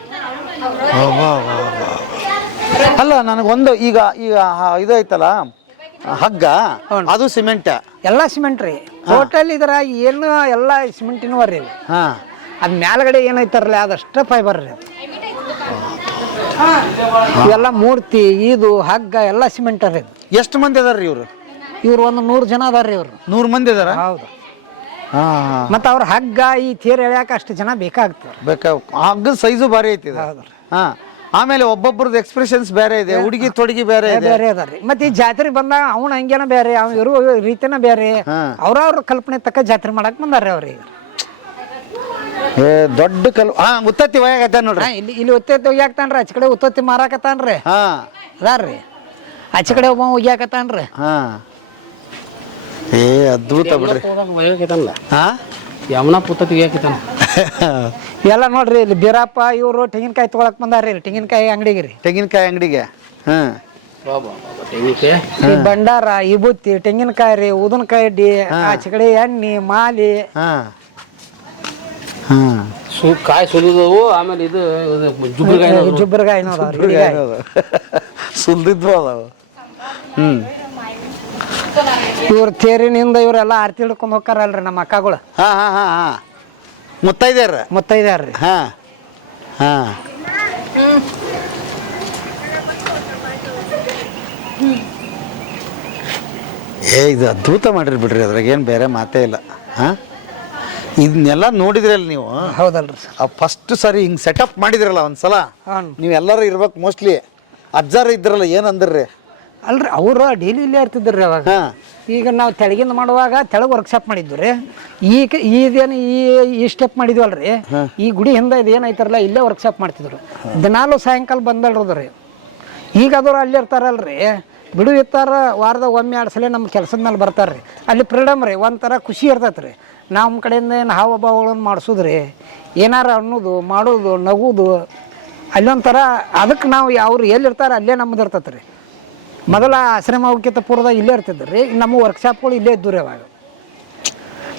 ಅಲ್ಲ, ನನಗೊಂದು ಈಗ ಈಗ ಇದು ಐತಲ್ಲ ಹಗ್ಗ, ಅದು ಸಿಮೆಂಟ್? ಎಲ್ಲ ಸಿಮೆಂಟ್ ರೀ. ಟೋಟಲ್ ಇದ್ರ ಏನು ಎಲ್ಲ ಸಿಮೆಂಟಿನವ ರೀ. ಅದ್ ಮ್ಯಾಲಗಡೆ ಏನೈತಾರಲ್ಲ ಅದಷ್ಟ ಫೈಬರ್ ರೀ. ಇವೆಲ್ಲ ಮೂರ್ತಿ, ಇದು ಹಗ್ಗ ಎಲ್ಲ ಸಿಮೆಂಟ್ ರೀ. ಎಷ್ಟು ಮಂದಿ ಅದಾರ್ರಿ ಇವ್ರು? ಇವ್ರು ಒಂದು 100 ಜನ ಅದಾರ್ರಿ. ಇವ್ರು 100 ಮಂದಿ ಅದಾರ? ಹೌದು. ಮತ್ತ ಅವ್ರ ಹಗ್ಗ ಈ ತೇರ್ ಎಳ್ಯಾಕ ಅಷ್ಟು ಜನ ಬೇಕಾಗ್ತದೆ. ಹಗ್ಗದ ಸೈಜು ಭಾರಿ ಐತಿ. ಆಮೇಲೆ ಒಬ್ಬೊಬ್ರದ್ದು ಎಕ್ಸ್ಪ್ರೆಷನ್ಸ್ ಬೇರೆ ಇದೆ, ಹುಡುಗಿ ತೊಡಗಿ ಬೇರೆ ಬೇರೆ ಅದಾರ್ರಿ. ಮತ್ತೆ ಈ ಜಾತ್ರೆ ಬಂದಾಗ ಅವ್ನ ಹಂಗೇನ ಬೇರೆ, ಅವ್ನ ಇರುವ ರೀತಿನ ಬೇರೆ. ಅವ್ರವ್ರ ಕಲ್ಪನೆ ತಕ್ಕ ಜಾತ್ರೆ ಮಾಡಕ್ ಬಂದಾರ್ರಿ ಅವ್ರಿಗೆ. ದೊಡ್ಡ ಉತ್ತತ್ತಿ ಒಯ್ಯಾಕತ್ತ ನೋಡ್ರಿ. ಇಲ್ಲಿ ಉತ್ತತ್ತಿ ಒಯ್ಯಾಕತಾನ್ರಿ, ಆಚೆ ಕಡೆ ಉತ್ತತ್ತಿ ಮಾರಾಕತಾನ್ರಿ. ಅದಾರ್ರಿ, ಆಚೆ ಕಡೆ ಒಬ್ಬ ಒಯ್ಯಾಕತಾನ್ರಿ. ಅದ್ಭುತ ಬಿಡ್ರಿ. ಯಮುನಾ ಪುತ್ತತ್ತಿ ಒಯ್ಯಾಕತಾನ. ಎಲ್ಲ ನೋಡ್ರಿ, ಇಲ್ಲಿ ಬೀರಪ್ಪ ಇವರು ತೆಂಗಿನಕಾಯಿ ತಗೊಳಕ್ ಬಂದಾರ್ರಿ. ತೆಂಗಿನಕಾಯಿ ಅಂಗಡಿಗೆ ರೀ. ತೆಂಗಿನಕಾಯಿ ಅಂಗಡಿಗೆ ಭಂಡಾರ, ವಿಭೂತಿ, ತೆಂಗಿನಕಾಯಿ ರೀ, ಉದನಕಾಯಿ ಅಡ್ಡಿ, ಆಚೆ ಕಡೆ ಎಣ್ಣೆ, ಮಾಲಿ, ಕಾಯಿ ಸುಲಿದವು. ಆಮೇಲೆ ಇದು ಜುಬ್ರಗಾಯಿ ಸುಲ್ದಿದ್ವು ಅದಾವು. ಇವ್ರ ತೇರಿನಿಂದ ಇವರೆಲ್ಲ ಆರತಿ ಹಿಡ್ಕೊಂಡ್ ಹೋಗ್ತಾರಲ್ರಿ ನಮ್ಮ ಅಕ್ಕಗಳು. ಮುತ್ತೈದ್ಯಾರ್ರಿ. ಇದು ಅದ್ಭುತ ಮಾಡಿರಿ ಬಿಡ್ರಿ, ಅದ್ರಾಗ ಏನು ಬೇರೆ ಮಾತೇ ಇಲ್ಲ. ಇದನ್ನೆಲ್ಲ ನೋಡಿದ್ರಲ್ಲ ನೀವು? ಹೌದಲ್ರಿ. ಫಸ್ಟ್ ಸರಿ ಹಿಂಗೆ ಸೆಟಪ್ ಮಾಡಿದ್ರಲ್ಲ ಒಂದ್ಸಲ, ನೀವೆಲ್ಲರೂ ಇರ್ಬೇಕು ಮೋಸ್ಟ್ಲಿ. ಅಜ್ಜಾರ ಇದ್ರಲ್ಲ, ಏನಂದ್ರಿ? ಅಲ್ರಿ, ಅವರು ಡೈಲಿ ಇಲ್ಲೇ ಇರ್ತಿದ್ರಿ ಅವಾಗ. ಈಗ ನಾವು ತೆಳಗಿಂದ ಮಾಡುವಾಗ ತೆಳಗ್ ವರ್ಕ್ಶಾಪ್ ಮಾಡಿದ್ವಿ ರೀ. ಇದೇನು ಈ ಸ್ಟೆಪ್ ಮಾಡಿದ್ವಲ್ರಿ, ಈ ಗುಡಿ ಹಿಂದೆ ಇದೇನೈತಾರಲ್ಲ ಇಲ್ಲೇ ವರ್ಕ್ಶಾಪ್ ಮಾಡ್ತಿದ್ರು. ದಿನಾಲು ಸಾಯಂಕಾಲ ಬಂದಲ್ರಿ. ಈಗ ಅದವ್ರು ಅಲ್ಲಿ ಇರ್ತಾರಲ್ರಿ, ಬಿಡು ಇರ್ತಾರ, ವಾರದಾಗ ಒಮ್ಮೆ 2 ಸಲ ನಮ್ಮ ಕೆಲಸದ ಮೇಲೆ ಬರ್ತಾರ್ರಿ. ಅಲ್ಲಿ ಫ್ರೀಡಮ್ ರೀ, ಒಂಥರ ಖುಷಿ ಇರ್ತೈತೆ ರೀ. ನಮ್ಮ ಕಡೆಯಿಂದ ಏನು ಹಾವಭಾವಗಳನ್ನು ಮಾಡಿಸೋದ್ರಿ, ಏನಾರ ಅನ್ನೋದು ಮಾಡೋದು, ನಗೋದು, ಅಲ್ಲೊಂಥರ. ಅದಕ್ಕೆ ನಾವು ಅವ್ರು ಎಲ್ಲಿರ್ತಾರೆ ಅಲ್ಲೇ ನಮ್ಮದು ಇರ್ತೈತೆ ರೀ. ಮೊದಲ ಆಶ್ರಮ ಹೋಗ್ಕಿಂತ ಪೂರ್ವದಾಗ ಇಲ್ಲೇ ಇರ್ತಿದ್ರಿ. ನಮ್ಮ ವರ್ಕ್ಶಾಪ್ಗಳು ಇಲ್ಲೇ ಇದ್ದು ರೀ ಅವಾಗ.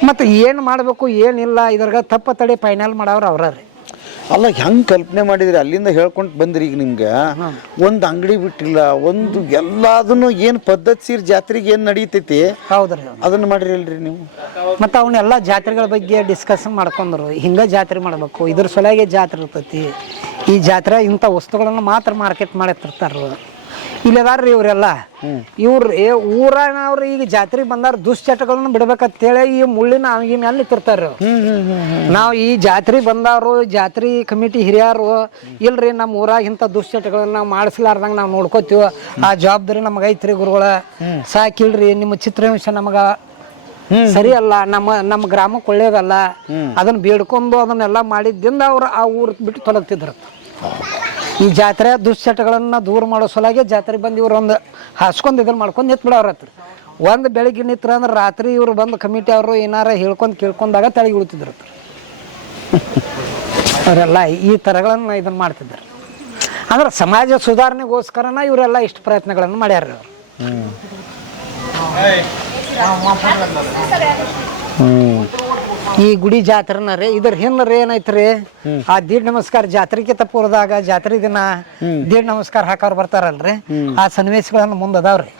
ಮತ್ತು ಏನು ಮಾಡಬೇಕು ಏನಿಲ್ಲ ಇದ್ರಾಗ ತಪ್ಪ ತಡೆ ಫೈನಲ್ ಮಾಡೋರು ಅವ್ರ ರೀ. ಅಲ್ಲ ಹೆಂಗೆ ಕಲ್ಪನೆ ಮಾಡಿದ್ರಿ ಅಲ್ಲಿಂದ ಹೇಳ್ಕೊಂಡು ಬಂದ್ರಿ ಈಗ ನಿಮ್ಗೆ ಒಂದು ಅಂಗಡಿ ಬಿಟ್ಟಿಲ್ಲ ಒಂದು ಎಲ್ಲದನ್ನು ಏನು ಪದ್ಧತಿ ಸೀರ್ ಜಾತ್ರೆಗೆ ಏನು ನಡೀತೈತಿ ಹೌದ್ರಿ ಅದನ್ನು ಮಾಡಿರಲ್ರಿ ನೀವು ಮತ್ತು ಅವನ್ನೆಲ್ಲ ಜಾತ್ರೆಗಳ ಬಗ್ಗೆ ಡಿಸ್ಕಸ್ ಮಾಡ್ಕೊಂಡ್ರು ಹಿಂಗೆ ಜಾತ್ರೆ ಮಾಡಬೇಕು ಇದ್ರ ಸಲುವಾಗಿ ಜಾತ್ರೆ ಇರ್ತೈತಿ ಈ ಜಾತ್ರೆ ಇಂಥ ವಸ್ತುಗಳನ್ನು ಮಾತ್ರ ಮಾರ್ಕೆಟ್ ಮಾಡಿರ್ತಾರೆ ಇಲ್ಲದಾರ್ರಿ ಇವರೆಲ್ಲ ಇವ್ರಿ ಊರನವ್ರು ಈಗ ಜಾತ್ರೆಗೆ ಬಂದಾರ ದುಶ್ಚಟಗಳನ್ನ ಬಿಡ್ಬೇಕಂತೇಳಿ ಈ ಮುಳ್ಳಿನ ಈ ಮೇಲೆ ನಿಂತಿರ್ತಾರ ನಾವು ಈ ಜಾತ್ರೆ ಬಂದವರು ಜಾತ್ರೆ ಕಮಿಟಿ ಹಿರಿಯರು ಇಲ್ರಿ ನಮ್ಮ ಊರಾಗ ಇಂಥ ದುಶ್ಚಟಗಳನ್ನ ನಾವು ಮಾಡಿಸ್ಲಾರ್ದಂಗ ನಾವು ನೋಡ್ಕೋತೀವಿ ಆ ಜವಾಬ್ದಾರಿ ನಮಗೆ ಐತ್ರಿ ಗುರುಗಳ ಸಾಕಿಲ್ರಿ ನಿಮ್ಮ ಚಿತ್ರಹಿಂಸೆ ನಮಗ ಸರಿ ಅಲ್ಲ ನಮ್ಮ ಗ್ರಾಮಕ್ಕೆ ಒಳ್ಳೇದಲ್ಲ ಅದನ್ನ ಬೇಡ್ಕೊಂಡು ಅದನ್ನೆಲ್ಲ ಮಾಡಿದ್ದರಿಂದ ಅವ್ರು ಆ ಊರ್ ಬಿಟ್ಟು ತೊಲಗ್ತಿದ್ರು ಈ ಜಾತ್ರೆ ದುಶ್ಚಟಗಳನ್ನ ದೂರ ಮಾಡೋ ಸಲುವಾಗಿ ಜಾತ್ರೆ ಬಂದು ಇವ್ರು ಒಂದು ಹಾಸ್ಕೊಂಡು ಇದನ್ನ ಮಾಡ್ಕೊಂಡು ನಿಂತು ಬಿಡೋರ ಹತ್ರ ಒಂದು ಬೆಳಿಗ್ಗೆ ನಿಂತ್ರ ಅಂದ್ರೆ ರಾತ್ರಿ ಇವ್ರು ಬಂದು ಕಮಿಟಿ ಅವರು ಏನಾರ ಹೇಳ್ಕೊಂಡು ಕೇಳ್ಕೊಂಡಾಗ ತಳಗಿ ಉಳಿತಿದ್ರು ಅವರೆಲ್ಲ ಈ ಥರಗಳನ್ನು ಇದನ್ನು ಮಾಡ್ತಿದ್ದಾರೆ ಅಂದ್ರೆ ಸಮಾಜ ಸುಧಾರಣೆಗೋಸ್ಕರನ ಇವರೆಲ್ಲ ಇಷ್ಟು ಪ್ರಯತ್ನಗಳನ್ನು ಮಾಡ್ಯಾರ ಅವರು ಈ ಗುಡಿ ಜಾತ್ರೆನ ರೀ ಇದ್ರ ಹಿಂದ್ರಿ ಏನೈತ್ರಿ ಆ ದೀಡ್ ನಮಸ್ಕಾರ ಜಾತ್ರೆಗೆ ತಪ್ಪುರದಾಗ ಜಾತ್ರೆ ದಿನ ದೀಡ್ ನಮಸ್ಕಾರ ಹಾಕೋರು ಬರ್ತಾರಲ್ರಿ ಆ ಸನ್ನಿವೇಶಗಳನ್ನ ಮುಂದೆ ಅದಾವ್ರಿ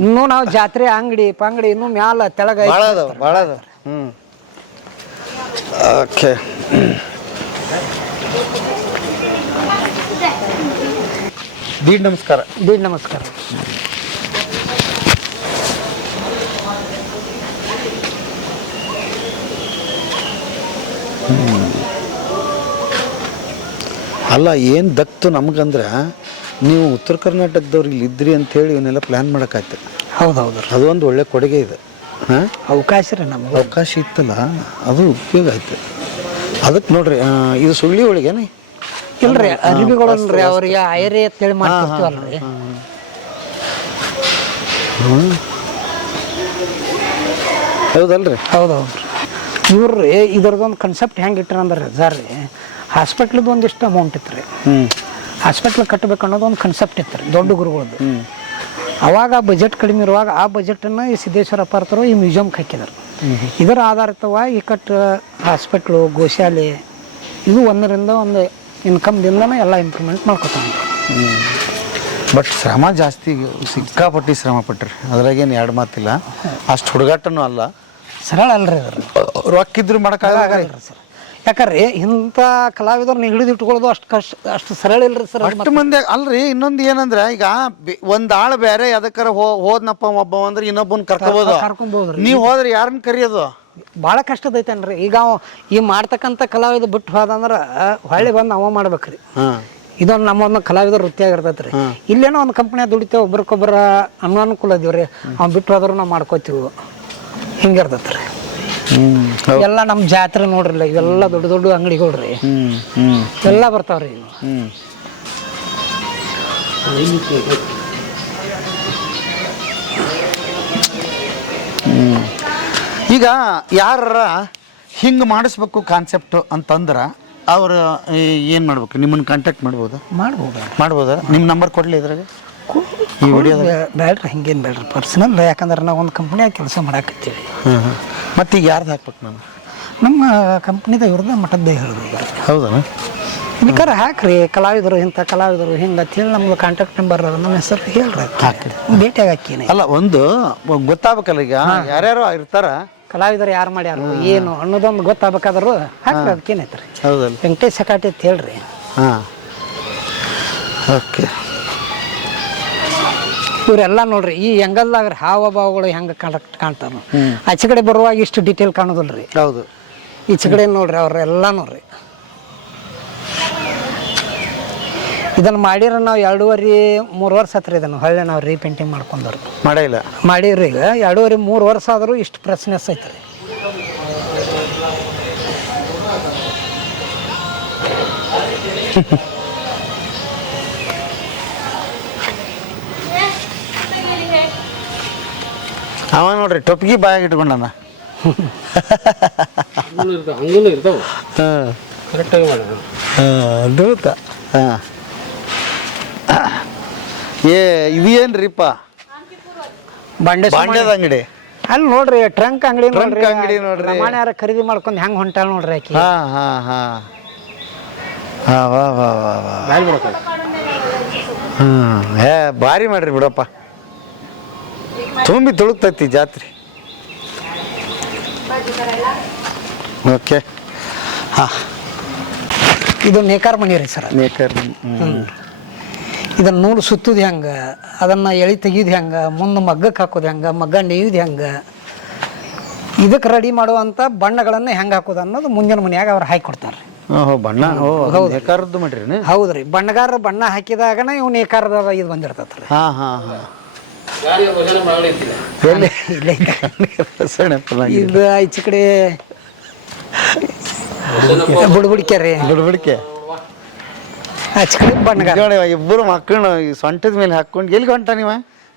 ಇನ್ನೂ ನಾವು ಜಾತ್ರೆ ಅಂಗಡಿ ಪಂಗಡಿ ಇನ್ನೂ ಮ್ಯಾಲ ತೆಳಗ ಭಾಳ ಅದಾವ ಓಕೆ ದೀಡ್ ನಮಸ್ಕಾರ ದೀಡ್ ನಮಸ್ಕಾರ ಅಲ್ಲ ಏನು ದಕ್ತು ನಮಗಂದ್ರೆ ನೀವು ಉತ್ತರ ಕರ್ನಾಟಕದವ್ರು ಇಲ್ಲಿ ಇದ್ರಿ ಅಂತೇಳಿ ಇವನ್ನೆಲ್ಲ ಪ್ಲ್ಯಾನ್ ಮಾಡೋಕ್ಕಾಯ್ತು ಹೌದೌದು ಅದೊಂದು ಒಳ್ಳೆ ಕೊಡುಗೆ ಇದೆ ಹಾಂ ಅವಕಾಶ ರೀ ನಮ್ಗೆ ಅವಕಾಶ ಇತ್ತಲ್ಲ ಅದು ಉಪಯೋಗ ಆಯ್ತು ಅದಕ್ಕೆ ನೋಡ್ರಿ ಇದು ಸುಳ್ಳಿ ಒಳಗೇನೆ ಇಲ್ರಿ ಅರಿವಿಗಳನ್ರಿ ಅವ್ರಿಗೆ ಐರಿ ಅಂತೇಳಿ ಮಾಡ್ತಿರ್ತೀವಲ್ರಿ ಹೌದಲ್ರಿ ಹೌದೌದು ಇವ್ರಿ ಇದ್ರದೊಂದು ಕನ್ಸೆಪ್ಟ್ ಹೆಂಗೆ ಇಟ್ರ ಅಂದ್ರೆ ಸರ್ ರೀ ಹಾಸ್ಪಿಟ್ಲದ್ದು ಒಂದಿಷ್ಟು ಅಮೌಂಟ್ ಇತ್ತು ರೀ ಹಾಸ್ಪಿಟ್ಲ್ ಕಟ್ಟಬೇಕು ಅನ್ನೋದು ಒಂದು ಕನ್ಸೆಪ್ಟ್ ಇತ್ತು ರೀ ದೊಡ್ಡ ಗುರುಗಳದ್ದು ಅವಾಗ ಬಜೆಟ್ ಕಡಿಮೆ ಇರುವಾಗ ಆ ಬಜೆಟನ್ನು ಈ ಸಿದ್ದೇಶ್ವರ ಅಪಾರ್ತರು ಈ ಮ್ಯೂಸಿಯಮ್ಗೆ ಹಾಕಿದರು ಇದರ ಆಧಾರಿತವಾಗಿ ಈ ಹಾಸ್ಪಿಟ್ಲು ಗೋಶಾಲೆ ಇದು ಒಂದರಿಂದ ಒಂದು ಇನ್ಕಮ್ದಿಂದನೇ ಎಲ್ಲ ಇಂಪ್ರೂವ್ಮೆಂಟ್ ಮಾಡ್ಕೊತಾನೆ ಬಟ್ ಶ್ರಮ ಜಾಸ್ತಿ ಸಿಕ್ಕಾಪಟ್ಟಿ ಶ್ರಮ ಪಟ್ರಿ ಅದ್ರಾಗೇನು ಎರಡು ಮಾತಿಲ್ಲ ಅಷ್ಟು ಹುಡುಗಾಟನೂ ಅಲ್ಲ ಸರಳ ಅಲ್ರಿ ಅದ್ರ ರೊಕ್ಕಿದ್ರು ಮಾಡೋಕ್ಕಾಗಲ್ಲ ಸರ್ ಯಾಕಂದ್ರೆ ಇಂಥ ಕಲಾವಿದರನ್ನ ಹಿಡಿದು ಇಟ್ಕೊಳ್ಳೋದು ಅಷ್ಟು ಸರಳ ಇಲ್ರಿ ಸರ್ ಅಷ್ಟು ಮಂದಿ ಅಲ್ರಿ ಇನ್ನೊಂದು ಏನಂದ್ರೆ ಈಗ ಒಂದ್ ಆಳು ಬೇರೆ ಯಾವ್ದಕ್ಕಾರ ಹೋದ್ನಪ್ಪ ಒಬ್ಬ ಅಂದ್ರೆ ಇನ್ನೊಬ್ಬನ್ ಕರ್ಕೊಂಬೋದು ನೀವು ಹೋದ್ರೆ ಯಾರನ್ನ ಕರಿಯೋದು ಭಾಳ ಕಷ್ಟದೈತೇನ್ರಿ ಈಗ ಈ ಮಾಡ್ತಕ್ಕಂಥ ಕಲಾವಿದ ಬಿಟ್ಟು ಹೋದಂದ್ರೆ ಹೊಳ್ಳಿ ಬಂದು ಅವ ಮಾಡ್ಬೇಕ್ರಿ ಇದೊಂದು ನಮ್ಮೊಂದು ಕಲಾವಿದ ವೃತ್ತಿ ಆಗಿರ್ತೈತೆ ರೀ ಇಲ್ಲೇನೋ ಒಂದು ಕಂಪ್ನಿಯಾಗ ದುಡಿತೇವೆ ಒಬ್ರಿಗೊಬ್ಬರ ಅನುಕೂಲ ಇದೀವ್ರಿ ಅವ್ನು ಬಿಟ್ಟು ಹೋದ್ರು ನಾವು ಮಾಡ್ಕೋತೀವಿ ಹಿಂಗಿರ್ತೈತೆ ರೀ ಎಲ್ಲ ನಮ್ಮ ಜಾತ್ರೆ ನೋಡ್ರಿಲ್ಲ ಇವೆಲ್ಲ ದೊಡ್ಡ ದೊಡ್ಡ ಅಂಗಡಿಗಳ್ರಿ ಎಲ್ಲ ಬರ್ತಾವ್ರಿ ಈಗ ಯಾರ ಹಿಂಗೆ ಮಾಡಿಸ್ಬೇಕು ಕಾನ್ಸೆಪ್ಟು ಅಂತಂದ್ರೆ ಅವ್ರು ಏನು ಮಾಡ್ಬೇಕು ನಿಮ್ಮನ್ನು ಕಾಂಟ್ಯಾಕ್ಟ್ ಮಾಡ್ಬೋದಾ ನಿಮ್ಮ ನಂಬರ್ ಕೊಡಲಿ ಇದ್ರಾಗ ಈ ವಿಡಿಯೋದಾಗ ಬೇಡ್ರಿ ಹಿಂಗೇನು ಬೇಡ್ರಿ ಪರ್ಸನಲ್ ಯಾಕಂದ್ರೆ ನಾವು ಒಂದು ಕಂಪ್ನಿಯಾಗ ಕೆಲಸ ಮಾಡಾಕತ್ತೀವಿ ಮತ್ತೆ ಈಗ ಯಾರ್ದು ಹಾಕ್ಬೇಕು ನಾನು ನಮ್ಮ ಕಂಪ್ನಿದ ಇವ್ರದ್ದು ಮಠದ್ದೇ ಹೇಳಿದ್ರು ಹೌದಾ ಬೇಕಾದ್ರೆ ಹಾಕ್ರಿ ಕಲಾವಿದರು ಇಂಥ ಕಲಾವಿದರು ಹಿಂಗೆ ಅಂತೇಳಿ ನಮ್ದು ಕಾಂಟ್ಯಾಕ್ಟ್ ನಂಬರ್ ನಮ್ಮ ಹೆಸರು ಹೇಳ್ರಿ ಹಾಕ್ರಿ ಭೇಟಿಯಾಗಿ ಹಾಕಿನಿ ಅಲ್ಲ ಒಂದು ಗೊತ್ತಾಗಬೇಕಲ್ಲ ಈಗ ಯಾರ್ಯಾರು ಇರ್ತಾರ ಕಲಾವಿದರು ಯಾರು ಮಾಡ್ಯಾರು ಏನು ಅನ್ನೋದೊಂದು ಗೊತ್ತಾಗಬೇಕಾದ್ರು ಹಾಕ್ರಿ ಅದಕ್ಕೇನೈತ್ರಿ ಹೌದಲ್ಲ ವೆಂಕಟೇಶ್ ಸಕಾಟಿ ಅಂತ ಹೇಳ್ರಿ ಹಾಂ ಓಕೆ ಇವರೆಲ್ಲ ನೋಡ್ರಿ ಈ ಹೆಂಗಲ್ದಾಗ ಹಾವ ಭಾವಗಳು ಹೆಂಗೆ ಕಾಣ್ತಾವ ಆಚೆ ಕಡೆ ಬರುವಾಗ ಇಷ್ಟು ಡೀಟೇಲ್ ಕಾಣೋದಿಲ್ರಿ ಹೌದು ಈಚೆ ಕಡೆ ನೋಡ್ರಿ ಅವ್ರೆಲ್ಲ ನೋಡ್ರಿ ಇದನ್ನು ಮಾಡಿರ ನಾವು 2.5-3 ವರ್ಷ ಹತ್ರ ಇದನ್ನು ಹೊಳ್ಳೆ ನಾವು ರೀಪೇಂಟಿಂಗ್ ಮಾಡ್ಕೊಂಡವ್ರು ಮಾಡಿವ್ರಿ ಈಗ 2.5-3 ವರ್ಷ ಆದರೂ ಇಷ್ಟು ಫ್ರೆಶ್ನೆಸ್ ಐತ್ರಿ ಅವ ನೋಡ್ರಿ ಟೊಪ್ಪಿಗೆ ಬಾಯಾಗಿ ಇಟ್ಕೊಂಡನ ಹಂಗೂ ಇರ್ತಾವ ಕರೆಕ್ಟಾಗಿ ಮಾಡಿ ಹಾಂ ಇದೇನ್ರಿಪ್ಪ ಬಾಂಡ್ಯದ ಅಂಗಡಿ ಅಲ್ಲಿ ನೋಡ್ರಿ ಟ್ರಂಕ್ ಅಂಗಡಿ ನೋಡ್ರಿ ಅಂಗಡಿ ನೋಡ್ರಿ. ಯಾರ ಖರೀದಿ ಮಾಡ್ಕೊಂಡು ಹೆಂಗ್ ಹೊಂಟಾಳ ನೋಡ್ರಿ ಆಕಿ. ಹಾ ಹಾ ಹಾ ಹಾ ವಾ ವಾ ವಾ ವಾ ಏ ಭಾರಿ ಮಾಡ್ರಿ ಬಿಡಪ್ಪ, ತುಂಬಿ ತುಳುಕ್ತೈತಿ ಜಾತ್ರೆ. ಓಕೆ ಹಾಂ, ಇದು ನೇಕಾರ ಮನಿ ರೀ ಸರ್. ನೇಕರ್ ಇದನ್ನ ನೂಲು ಸುತ್ತುದು ಹೆಂಗ, ಅದನ್ನ ಎಳಿ ತೆಗಿಯೋದು ಹೆಂಗ, ಮುಂದೆ ಮಗ್ಗಕ್ಕೆ ಹಾಕೋದು ಹೆಂಗ, ಮಗ್ಗ ನೇಯ್ದು ಹೆಂಗ, ಇದಕ್ಕೆ ರೆಡಿ ಮಾಡುವಂಥ ಬಣ್ಣಗಳನ್ನು ಹೆಂಗೆ ಹಾಕೋದು ಅನ್ನೋದು ಮುಂದಿನ ಮನ್ಯಾಗ ಅವ್ರು ಹಾಕಿ ಕೊಡ್ತಾರೆ. ಓಹೋ ಬಣ್ಣ, ಹೌದು ನೇಕಾರದ್ದು ಮಾಡ್ರಿ. ಹೌದ್ರಿ, ಬಣ್ಣಗಾರ ಬಣ್ಣ ಹಾಕಿದಾಗನ ಇವು ನೇಕಾರದ ಇದು ಬಂದಿರ್ತತ್ರಿ. ಹಾಂ ಹಾಂ ಹಾಂ ಎಲ್ಲಿ ಇಲ್ಲ ಇದು ಈಚೆ ಕಡೆ ಬುಡ್ಬುಡಿಕೆ ರೀ, ಬಿಡ್ಬಿಡಿಕೆ ಆಚೆ ಕಡೆ ಬಣ್ಣಗಾರ. ಇಬ್ಬರು ಮಕ್ಕಳು ಈ ಸೊಂಟದ ಮೇಲೆ ಹಾಕೊಂಡು ಎಲ್ಲಿ ಹೊಂಟ ನೀವ?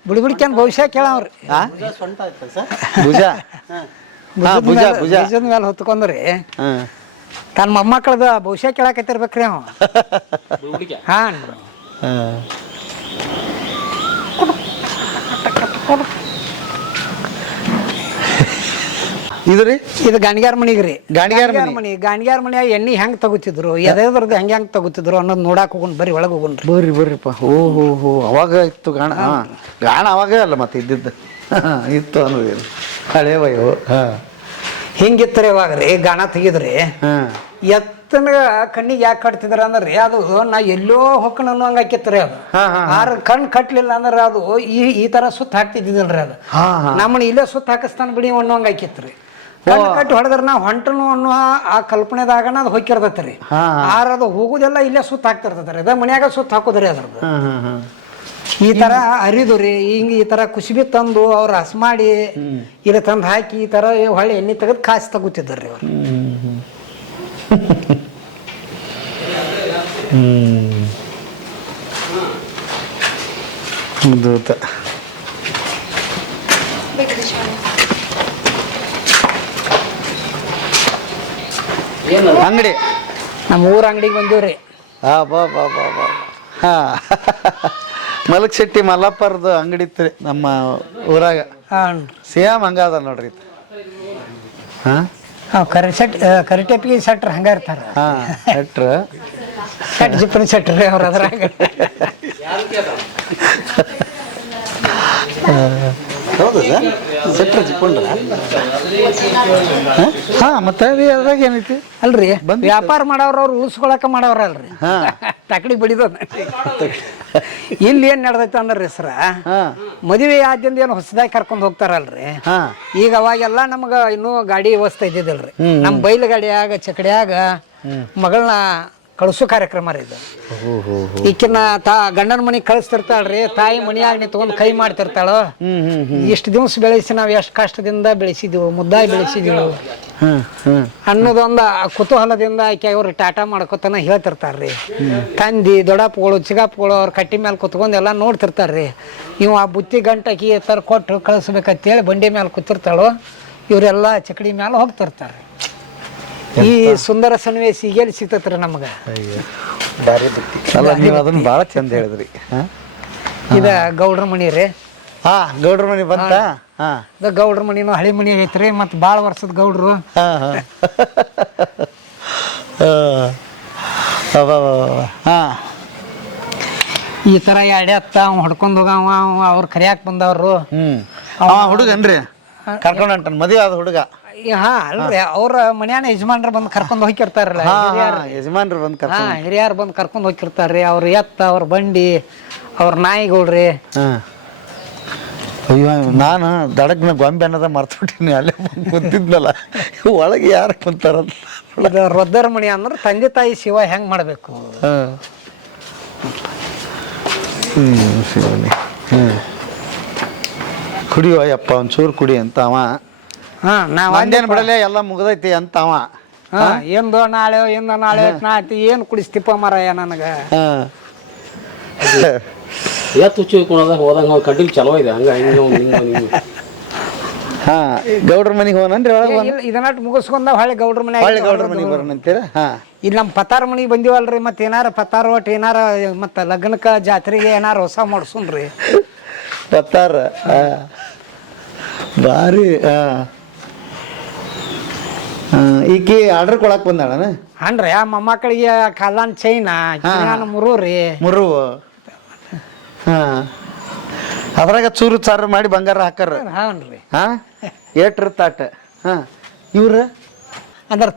ಬುಡ್ಬುಡಿಕೆ ಭವಿಷ್ಯ ಕೇಳವ್ರಿ. ಭುಜ ಭುಜ ಭುಜ ಭುಜದ ಮೇಲೆ ಹೊತ್ಕೊಂಡ್ರಿ ತನ್ನ ಮೊಮ್ಮಕ್ಕಳದ ಭವಿಷ್ಯ ಕೇಳಾಕತ್ತಿರ್ಬೇಕ್ರಿ ಅವ. ಹಾಂ ಇದು ರೀ, ಇದು ಗಾಣಿಗ್ಯಾರ ಮನಿಗೆ ರೀ. ಗಾಣಿಗ್ಯಾರ ಮನಿ, ಗಾಣಿಗ್ಯಾರ ಮನಿಯಾಗ ಎಣ್ಣೆ ಹೆಂಗ್ ತಗೋತಿದ್ರು, ಎದ್ರದ್ದು ಹೆಂಗ್ ತಗೋತಿದ್ರು ಅನ್ನೋದು ನೋಡಾಕ ಹೋಗೋಣ, ಬರ್ರಿ ಒಳಗೆ ಹೋಗೋಣ್ರಿ. ಬರ್ರಿಪ್ಪ. ಓಹೋ ಅವಾಗ ಇತ್ತು ಗಾಣ. ಗಾಣ ಅವಾಗ ಅಲ್ಲ ಮತ್ತೆ ಇದ್ದಿದ್ದು ಇತ್ತು ಅನ್ನೋದೇನು ಹಳೇ ವಯೋ. ಹಾಂ ಹಿಂಗಿತ್ತರಿ ಅವಾಗ ರೀ ಗಾಣ ತೆಗಿದ್ರಿ. ಹಾಂ ಎತ್ತನ ಕಣ್ಣಿಗೆ ಯಾಕೆ ಕಟ್ತಿದ್ರ ಅಂದ್ರೆ ಅದು ನಾ ಎಲ್ಲೋ ಹೊಕ್ಕಣ ಅನ್ನೋಂಗ ಆಕಿತ್ರಿ ಅದು. ಆರ ಕಣ್ ಕಟ್ಲಿಲ್ಲ ಅಂದ್ರೆ ಅದು ಈ ತರ ಸುತ್ತ ಹಾಕ್ತಿದ್ದಿಲ್ರಿ ಅದು. ನಮ್ಮನ್ನ ಇಲ್ಲೇ ಸುತ್ತ ಹಾಕಿಸ್ತಾನ ಬಿಡಿ ಅನ್ನೋಂಗ ಆಕಿತ್ರಿ. ಕಣ್ಣು ಕಟ್ಟಿ ಹೊಡೆದ್ರ ನಾವು ಹೊಂಟನು ಅನ್ನೋ ಆ ಕಲ್ಪನೆದಾಗನ ಅದು ಹೊಕ್ಕಿರ್ತೈತ್ರಿ. ಆರ ಅದು ಹೋಗುದೆಲ್ಲ ಇಲ್ಲೇ ಸುತ್ತ ಹಾಕ್ತಿರ್ತೈತ್ರಿ. ಅದ ಮನ್ಯಾಗ ಸುತ್ತ ಹಾಕೋದ್ರಿ ಅದ್ರದ್ದು. ಈ ತರ ಅರಿದು ರೀ ಹಿಂಗ ಈ ತರ ಕುಸಿಬಿ ತಂದು ಅವ್ರು ಹಸ್ ಮಾಡಿ ಇಲ್ಲಿ ತಂದು ಹಾಕಿ ಈ ತರ ಹೊಳ್ಳಿ ಎಣ್ಣೆ ತೆಗೆದು ಕಾಸಿ ತಗೋತಿದ್ದಾರ್ರಿ ಅವ್ರು. ಅಂಗಡಿ ನಮ್ಮ ಊರ ಅಂಗಡಿಗೆ ಬಂದೀವ್ರಿ. ಹಾ ಮಲಕ್ ಶೆಟ್ಟಿ ಮಲ್ಲಪ್ಪರ್ದು ಅಂಗಡಿ ಇತ್ತು ನಮ್ಮ ಊರಾಗ. ಸೇಮ್ ಹಂಗಾದ ನೋಡ್ರಿ. ಹಾಂ ಕರಿಟೆಪ್ಪಿಗೆ ಸೆಟ್ರ್ ಹಂಗ ಇರ್ತಾರ. ಹಾಂ ಸೆಟ್ರ್ ಸೆಟ್ ಜಿಪ್ಪನ್ ಸೆಟ್ರಿ ಅವ್ರ ಅದ್ರಾಗ. ಹೌದು ಸರ್, ಸೆಟ್ರ್ ಜಿಪ್ಕೊಂಡ್ರ. ಹಾಂ ಮತ್ತೆ ಅದ್ರಾಗ ಏನೈತಿ ಅಲ್ರಿ, ವ್ಯಾಪಾರ ಮಾಡವ್ರ ಅವ್ರು ಉಳಿಸ್ಕೊಳಕ ಮಾಡವ್ರಲ್ರಿ. ತಕಡಿ ಬಡಿದ ಇಲ್ಲಿ ಏನ್ ನಡ್ದೈತೆ ಅಂದ್ರಿ ಸರ, ಮದುವೆ ಆದ್ಯಂದ ಏನು ಹೊಸದಾಗಿ ಕರ್ಕೊಂಡ್ ಹೋಗ್ತಾರಲ್ರಿ. ಈಗ ಅವಾಗೆಲ್ಲ ನಮ್ಗ ಇನ್ನೂ ಗಾಡಿ ವ್ಯವಸ್ಥೆ ಇದ್ದಿದ್ದಲ್ರಿ. ನಮ್ ಬೈಲ್ ಗಾಡಿಯಾಗ ಚಕಡಿಯಾಗ ಮಗಳನ್ನ ಕಳಿಸೋ ಕಾರ್ಯಕ್ರಮ ರೀ ಇದು. ಈಕಿನ ಗಂಡನ ಮನೆಗೆ ಕಳಿಸ್ತಿರ್ತಾಳ್ರಿ, ತಾಯಿ ಮನೆಯಾಗ ನಿಂತ್ಕೊಂಡು ಕೈ ಮಾಡ್ತಿರ್ತಾಳು. ಇಷ್ಟು ದಿವ್ಸ ಬೆಳೆಸಿ ನಾವ್ ಎಷ್ಟು ಕಷ್ಟದಿಂದ ಬೆಳೆಸಿದ್ವು, ಮುದ್ದಾಗಿ ಬೆಳೆಸಿದ್ವು ಅನ್ನೋದೊಂದು ಕುತೂಹಲದಿಂದ ಆಕೆ ಅವ್ರು ಟಾಟಾ ಮಾಡ್ಕೊತನ ಹೇಳ್ತಿರ್ತಾರ್ರಿ. ತಂದಿ ದೊಡ್ಡಪ್ಪಗಳು ಚಿಗಪ್ಪಗಳು ಅವ್ರ ಕಟ್ಟಿ ಮೇಲೆ ಕುತ್ಕೊಂಡು ಎಲ್ಲ ನೋಡ್ತಿರ್ತಾರ್ರಿ. ಇವ್ ಆ ಬುತ್ತಿ ಗಂಟಕಿ ತರ ಕೊಟ್ಟು ಕಳಿಸ್ಬೇಕಂತೇಳಿ ಬಂಡಿ ಮೇಲೆ ಕೂತಿರ್ತಾಳು. ಇವರೆಲ್ಲ ಚಕಡಿ ಮೇಲೆ ಹೋಗ್ತಿರ್ತಾರೆ. ಈ ಸುಂದರ ಸನ್ನಿವೇಶ ಈಗೇಲಿ ಸಿಗ್ತತ್ರಿ ನಮ್ಗ. ನೀವು ಅದನ್ನ ಭಾಳ ಚಂದ ಹೇಳಿದ್ರಿ. ಇದ ಗೌಡ್ರ ಮನಿ ರೀ. ಹಾ ಗೌಡ್ರ ಮನಿ ಬಂತ. ಹಾ ಗೌಡ್ರ ಮನಿನೂ ಹಳಿ ಮನಿ ಐತ್ರಿ. ಮತ್ ಬಾಳ ವರ್ಷದ ಗೌಡ್ರು. ಈ ತರ ಎಡೆತ್ತ ಅವ್ ಹೊಡ್ಕೊಂಡ್ ಹೋಗವ, ಅವ್ರ ಕರಿಯಾಕ್ ಬಂದವ್ರು. ಹುಡುಗನ್ರಿ ಕರ್ಕೊಂಡ್ ಹೊಂಟನ್ ಮದುವೆ ಆದ ಹುಡುಗ. ಹಾ ಅಲ್ರಿ, ಅವ್ರ ಮನ್ಯಾನ ಯಜಮಾನ್ರ ಬಂದ್ ಕರ್ಕೊಂಡ್ ಹೋಗಿರ್ತಾರಲ್ಲ, ಯಜಮಾನ್ರು ಬಂದ್ ಹಿರಿಯಾರು ಬಂದ್ ಕರ್ಕೊಂಡ್ ಹೋಗಿರ್ತಾರ್ರಿ. ಅವ್ರ ಎತ್ತ, ಅವ್ರ ಬಂಡಿ, ಅವ್ರ ನಾಯಿಗಳ್ರಿ. ಅಯ್ಯೋ ನಾನು ದಡಗ್ನ ಗೊಂಬೆ ಅನ್ನೋದ ಮರ್ತ್ಬಿಟ್ಟಿನಿ, ಅಲ್ಲೇ ಕುಂತಿದ್ನಲ್ಲ. ಒಳಗೆ ಯಾರು ಕುಂತಾರ? ರೊದ್ದರ ಮಣಿ ಅಂದ್ರೆ ತಂದೆ ತಾಯಿ ಶಿವ ಹೆಂಗ್ ಮಾಡ್ಬೇಕು. ಶಿವನಿ ಕುಡಿಯೋ ಯಪ್ಪ ಒಂಚೂರು ಕುಡಿ ಅಂತ ಅವ. ನಂದೇನು ಬಿಡಲೆ ಎಲ್ಲ ಮುಗ್ದೈತಿ ಅಂತ ಅವ. ಎಂದು ನಾಳೆ ಎಂದು ನಾಳೆ ನಾತಿ ಏನು ಕುಡಿಸ್ತಿಪ್ಪ ಮಾರಾಯ ನನಗ. ಹೋದಂಗ ಕಡ್ಡಿಲ್ ಚಲೋ ಇದೆ ಹಂಗ. ಹಾ ಗೌಡ್ರ ಮನಿಗೆ ಹೋಗನ್ರಿ ಒಳಗೆ. ಇದನ್ನ ಮುಗಿಸ್ಕೊಂಡ ಹೊಳೆ ಗೌಡ್ರ ಮನೆ ಗೌಡ್ರ ಮನಿಗೆ ಬರೋಣ ಅಂತೀರ. ಇಲ್ಲಿ ನಮ್ಮ ಪತ್ತಾರ ಮನಿಗೆ ಬಂದಿವಲ್ರಿ. ಮತ್ತೆ ಏನಾರ ಪತ್ತಾರ ಒಟ್ಟು ಏನಾರ ಮತ್ತೆ ಲಗ್ನಕ್ಕ ಜಾತ್ರೆಗೆ ಏನಾರ ಹೊಸ ಮಾಡ್ಸುನ್ರಿ. ಪತ್ತಾರ ಭಾರಿ ಈಕಿ ಆರ್ಡರ್ ಕೊಡಕ್ಕೆ ಬಂದಾಳನ ಅನ್ರಿ ಆ ಮೊಮ್ಮಕ್ಕಳಿಗೆ ಕಾಲಾನ್ ಚೈನಾ ಮುರುರಿ ಮುರು ಹಾಂ ಅದ್ರಾಗ ಚೂರು ಚಾರು ಮಾಡಿ ಬಂಗಾರ ಹಾಕಾರ ಹಾನ್ರಿ ಹಾಂ ಏಟ್ರ ತಾಟ ಹಾಂ ಇವ್ರ ಅಂದ್ರೆ